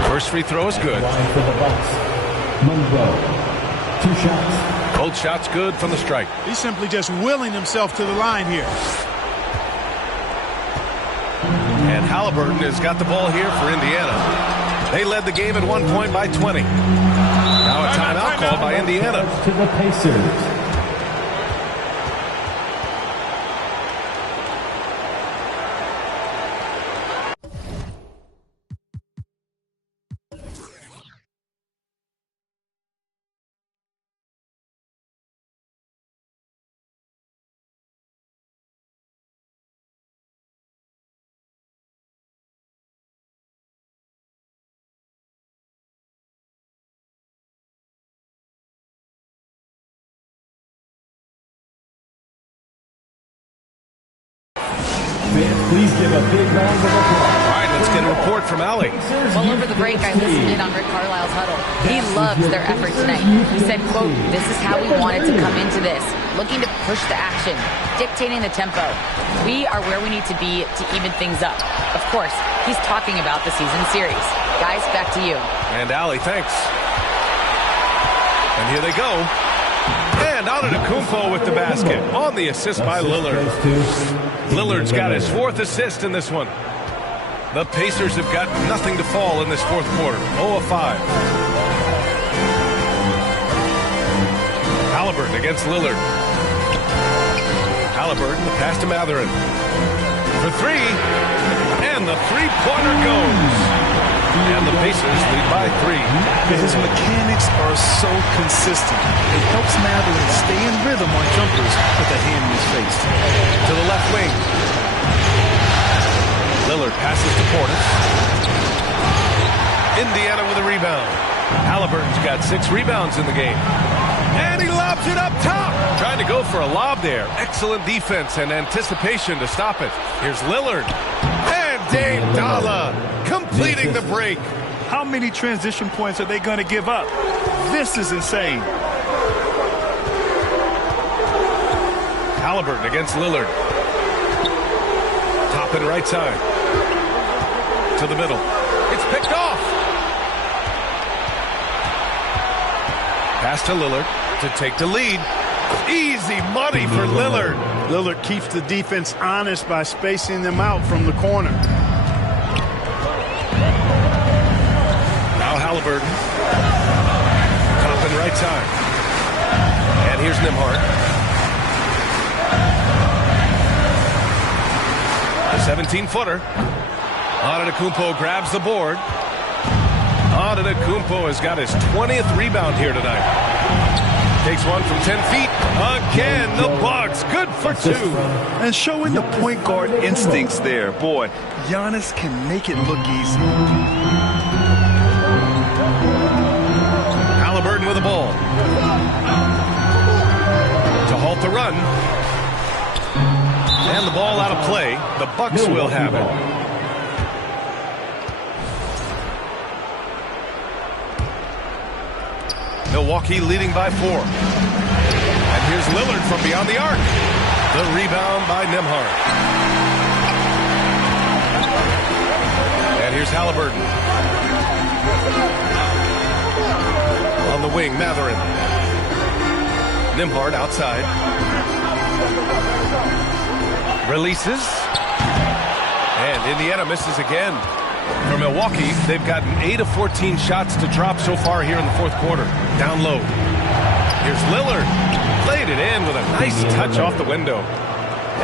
First free throw is good. Monroe. 2 shots. Both shots good from the strike. He's simply just willing himself to the line here. And Halliburton has got the ball here for Indiana. They led the game at 1 point by 20. Now a timeout called by Indiana. To the Pacers. Please give a big round of applause. All right, let's get a report from Allie. Well, over the break, I listened in on Rick Carlisle's huddle. He loves their effort tonight. He said, quote, "This is how we wanted to come into this, looking to push the action, dictating the tempo. We are where we need to be to even things up." Of course, he's talking about the season series. Guys, back to you. And Allie, thanks. And here they go. And Antetokounmpo with the basket on the assist by Lillard. Lillard's got his 4th assist in this one. The Pacers have got nothing to fall in this 4th quarter. 0 of 5. Halliburton against Lillard. Halliburton, the pass to Matherin. For 3. And the three-pointer goes. And the Pacers lead by 3. His mechanics are so consistent. It helps Matherin stay in rhythm on jumpers with a hand in his face. To the left wing. Lillard passes to Portis. Indiana with a rebound. Halliburton's got 6 rebounds in the game. And he lobs it up top. Trying to go for a lob there. Excellent defense and anticipation to stop it. Here's Lillard. And Dame Dalla completing the break. How many transition points are they going to give up? This is insane. Halliburton against Lillard. Top and right side. To the middle. It's picked off. Pass to Lillard to take the lead. Easy money for Lillard. Lillard keeps the defense honest by spacing them out from the corner. Now Halliburton. Top and right side. And here's Nembhard. The 17-footer. Antetokounmpo grabs the board. Antetokounmpo has got his 20th rebound here tonight. Takes one from 10 feet. Again, the Bucks. Good for 2. And showing the point guard instincts there. Boy, Giannis can make it look easy. Halliburton with the ball. To halt the run. And the ball out of play. The Bucks will have it. Milwaukee leading by 4. And here's Lillard from beyond the arc. The rebound by Nembhard. And here's Halliburton. On the wing, Matherin. Nembhard outside. Releases. And Indiana misses again. For Milwaukee, they've gotten 8 of 14 shots to drop so far here in the 4th quarter. Down low. Here's Lillard. Played it in with a nice touch off the window.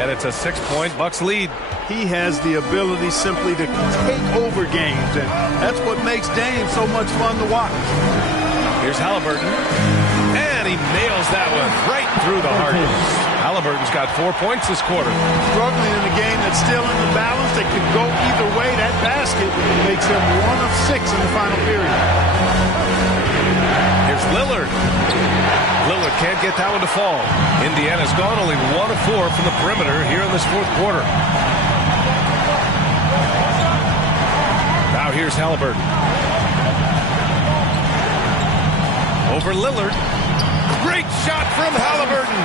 And it's a 6-point Bucks lead. He has the ability simply to take over games, and that's what makes Dame so much fun to watch. Here's Halliburton. And he nails that one right through the heart. Halliburton's got 4 points this quarter. Struggling in a game that's still in the balance that could go either way. That basket makes him 1 of 6 in the final period. Here's Lillard. Lillard can't get that one to fall. Indiana's gone only 1 of 4 from the perimeter here in this 4th quarter. Now here's Halliburton. Over Lillard. Great shot from Halliburton.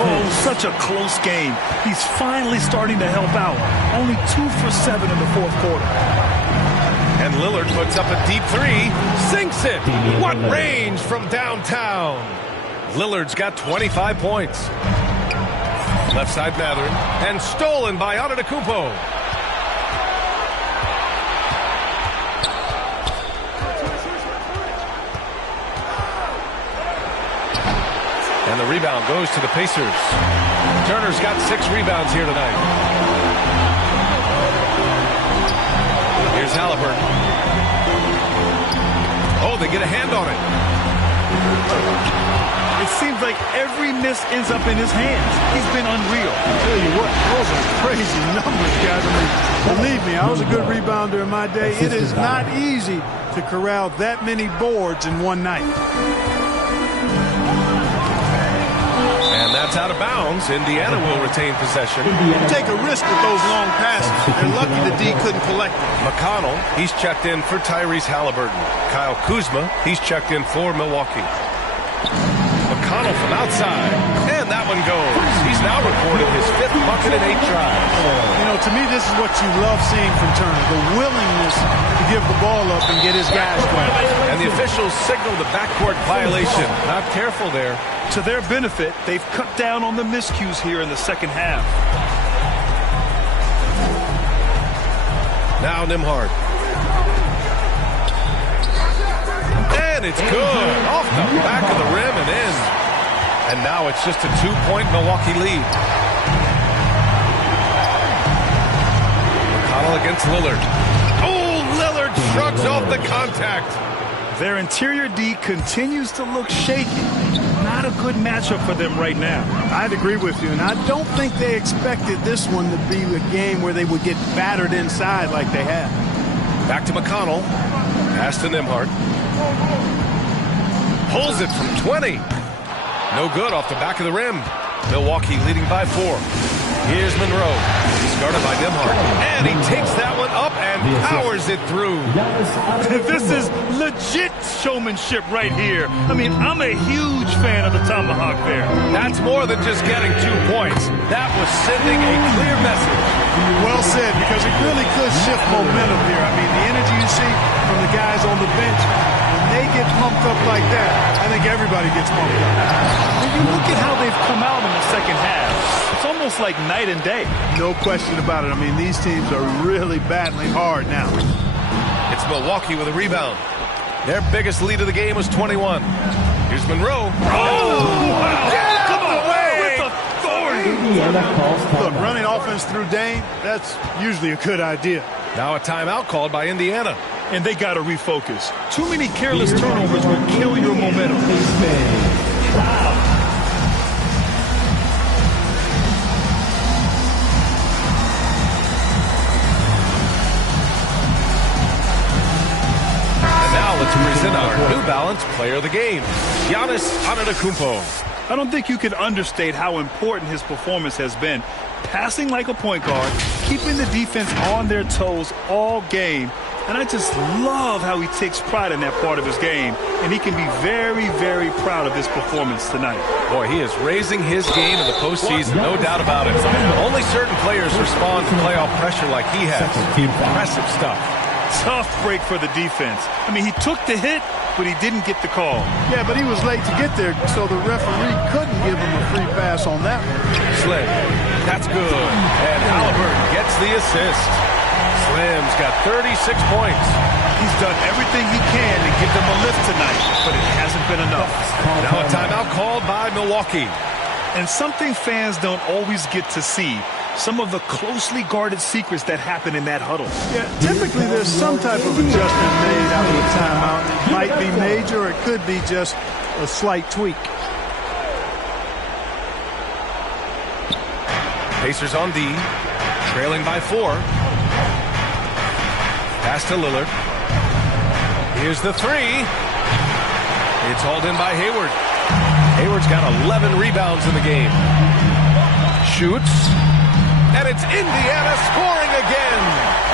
Oh, such a close game. He's finally starting to help out. Only 2 for 7 in the 4th quarter. And Lillard puts up a deep 3. Sinks it. What range from downtown. Lillard's got 25 points. Left side Matherin. And stolen by Antetokounmpo. And the rebound goes to the Pacers. Turner's got 6 rebounds here tonight. Here's Halliburton. Oh, they get a hand on it. It seems like every miss ends up in his hands. He's been unreal. I'll tell you what, those are crazy numbers, guys. I mean, believe me, I was a good rebounder in my day. It is not easy to corral that many boards in one night. And that's out of bounds. Indiana will retain possession. Take a risk with those long passes. They're lucky the D couldn't collect them. McConnell, he's checked in for Tyrese Halliburton. Kyle Kuzma, he's checked in for Milwaukee. McConnell from outside, and that one goes. He's now recorded his 5th bucket in 8 tries. You know, to me, this is what you love seeing from Turner, the willingness to give the ball up and get his guys going. And the officials signal the backcourt violation. Not careful there. To their benefit, they've cut down on the miscues here in the second half. Now Nimhard. And it's good. Off the back of the rim and in. And now it's just a 2-point Milwaukee lead. McConnell against Lillard. Oh, Lillard shrugs off the contact. Their interior D continues to look shaky. Not a good matchup for them right now. I'd agree with you, and I don't think they expected this one to be a game where they would get battered inside like they have. Back to McConnell. Pass to Nimhard. Pulls it from 20. No good off the back of the rim. Milwaukee leading by 4. Here's Monroe. He's guarded by Nimhard. And he takes that one up and powers it through. This is legit showmanship right here. I mean, I'm a huge fan of the tomahawk there. That's more than just getting 2 points. That was sending a clear message. Well said, because it really could shift momentum here. I mean, the energy you see from the guys on the bench, when they get pumped up like that, I think everybody gets pumped up. When you look at how they've come out in the second half, it's almost like night and day. No question about it. I mean, these teams are really battling hard now. It's Milwaukee with a rebound. Their biggest lead of the game was 21. Here's Monroe. Oh, wow. Come away with authority. Look, running offense through Dame, that's usually a good idea. Now a timeout called by Indiana. And they got to refocus. Too many careless turnovers will kill your momentum. Let's present our New Balance Player of the Game, Giannis Antetokounmpo. I don't think you can understate how important his performance has been. Passing like a point guard, keeping the defense on their toes all game. And I just love how he takes pride in that part of his game. And he can be very, very proud of his performance tonight. Boy, he is raising his game in the postseason, no doubt about it. Only certain players respond to playoff pressure like he has. Impressive stuff. Tough break for the defense. I mean, he took the hit, but he didn't get the call. Yeah, but he was late to get there, so the referee couldn't give him a free pass on that one. Slim, that's good. And Halliburton gets the assist. Slim's got 36 points. He's done everything he can to give them a lift tonight, but it hasn't been enough. Now a timeout called by Milwaukee. And something fans don't always get to see. Some of the closely guarded secrets that happen in that huddle. Yeah, typically there's some type of adjustment made out of the timeout. It might be major, or it could be just a slight tweak. Pacers on D, trailing by 4. Pass to Lillard. Here's the 3. It's hauled in by Hayward. Hayward's got 11 rebounds in the game. Shoots. And it's Indiana scoring again.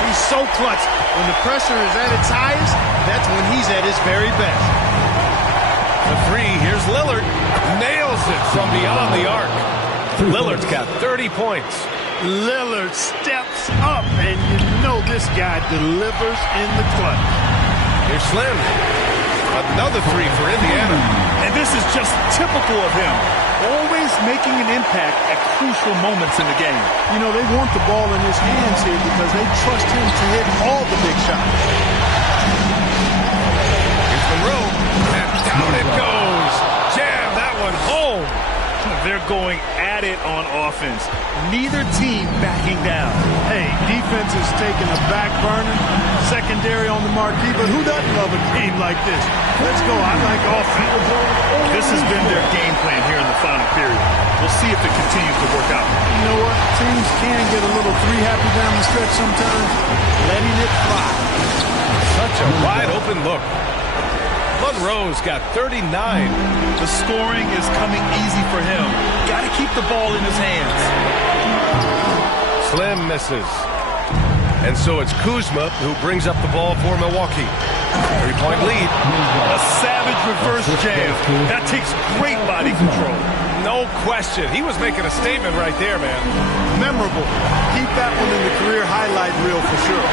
He's so clutch. When the pressure is at its highest, that's when he's at his very best. The 3, here's Lillard. Nails it from beyond the arc. Lillard's got 30 points. Lillard steps up, and you know this guy delivers in the clutch. Here's Slim. Another 3 for Indiana. And this is just typical of him. Always making an impact at crucial moments in the game. You know, they want the ball in his hands here because they trust him to hit all the big shots. Here's Monroe. And down it goes. Jam that one home. They're going at it on offense. Neither team backing down. Hey, defense is taking a back burner. Secondary on the marquee, but who doesn't love a game like this? Let's go. I like offense. This has been their game plan here in the final period. We'll see if it continues to work out. You know what? Teams can get a little three-happy down the stretch sometimes. Letting it fly. Such a wide open look. Monroe's got 39. The scoring is coming easy for him. Got to keep the ball in his hands. Slim misses. And so it's Kuzma who brings up the ball for Milwaukee. 3-point lead. A savage reverse jam. That takes great body control. No question. He was making a statement right there, man. Memorable. Keep that one in the career highlight reel for sure.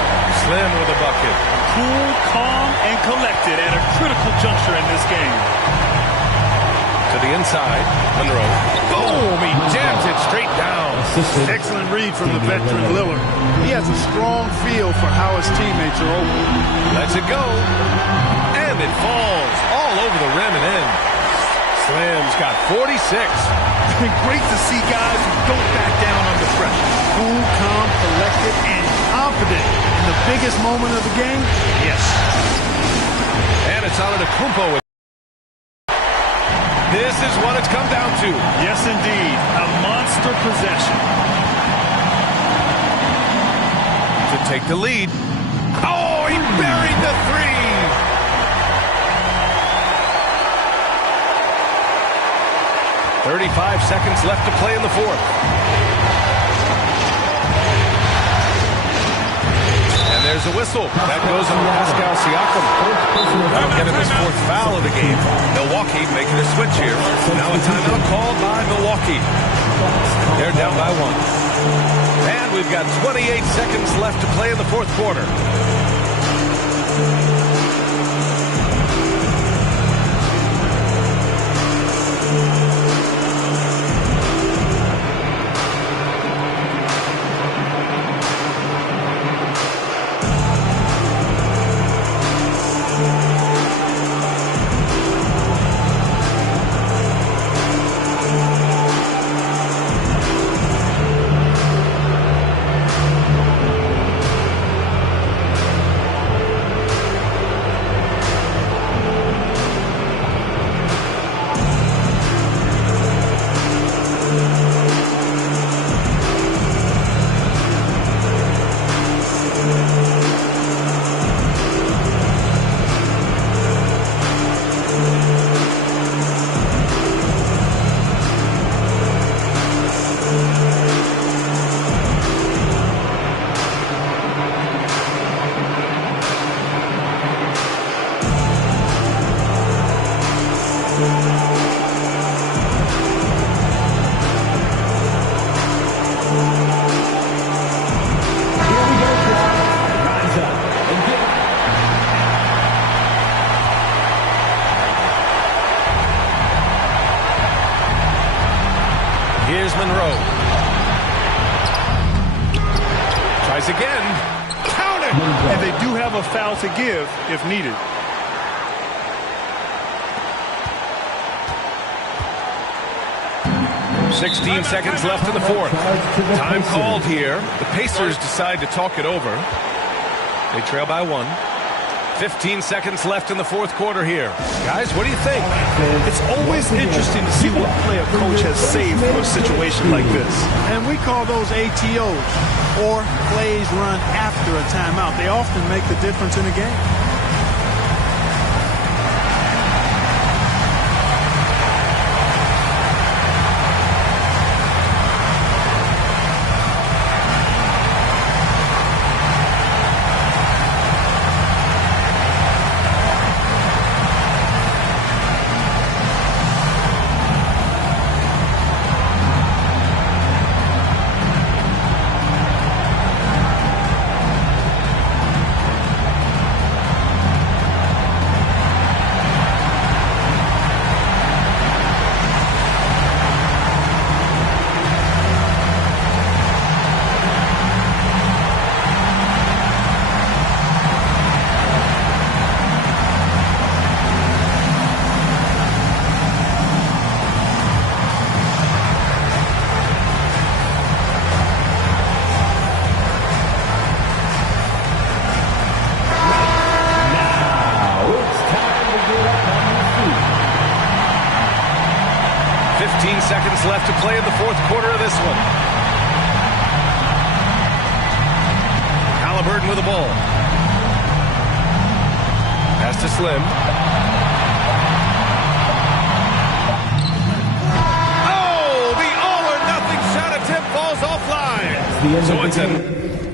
Slim with a bucket. Cool, calm, and collected at a critical juncture in this game. To the inside. Monroe. Boom! He jams it straight down. Excellent read from the veteran Lillard. He has a strong feel for how his teammates are open. Lets it go. And it falls all over the rim and in. Slim's got 46. Great to see guys who don't back down under pressure. Cool, calm, collected, and confident in the biggest moment of the game. Yes. And it's on to Kumpo. This is what it's come down to. Yes, indeed. A monster possession. To take the lead. Oh, he buried the three. 35 seconds left to play in the fourth. And there's a whistle. That goes on Pascal Siakam. Now getting his fourth foul of the game. Milwaukee making a switch here. Now a timeout called by Milwaukee. They're down by one. And we've got 28 seconds left to play in the fourth quarter. Here's Monroe. Tries again. Counted! And they do have a foul to give if needed. .16 seconds left in the fourth. Time called here. The Pacers decide to talk it over. They trail by one. 15 seconds left in the fourth quarter here. Guys, what do you think? It's always interesting to see what play a coach has saved for a situation like this. And we call those ATOs, or plays run after a timeout. They often make the difference in a game. Seconds left to play in the fourth quarter of this one. Halliburton with the ball. Pass to Slim. the end So of it's the an game.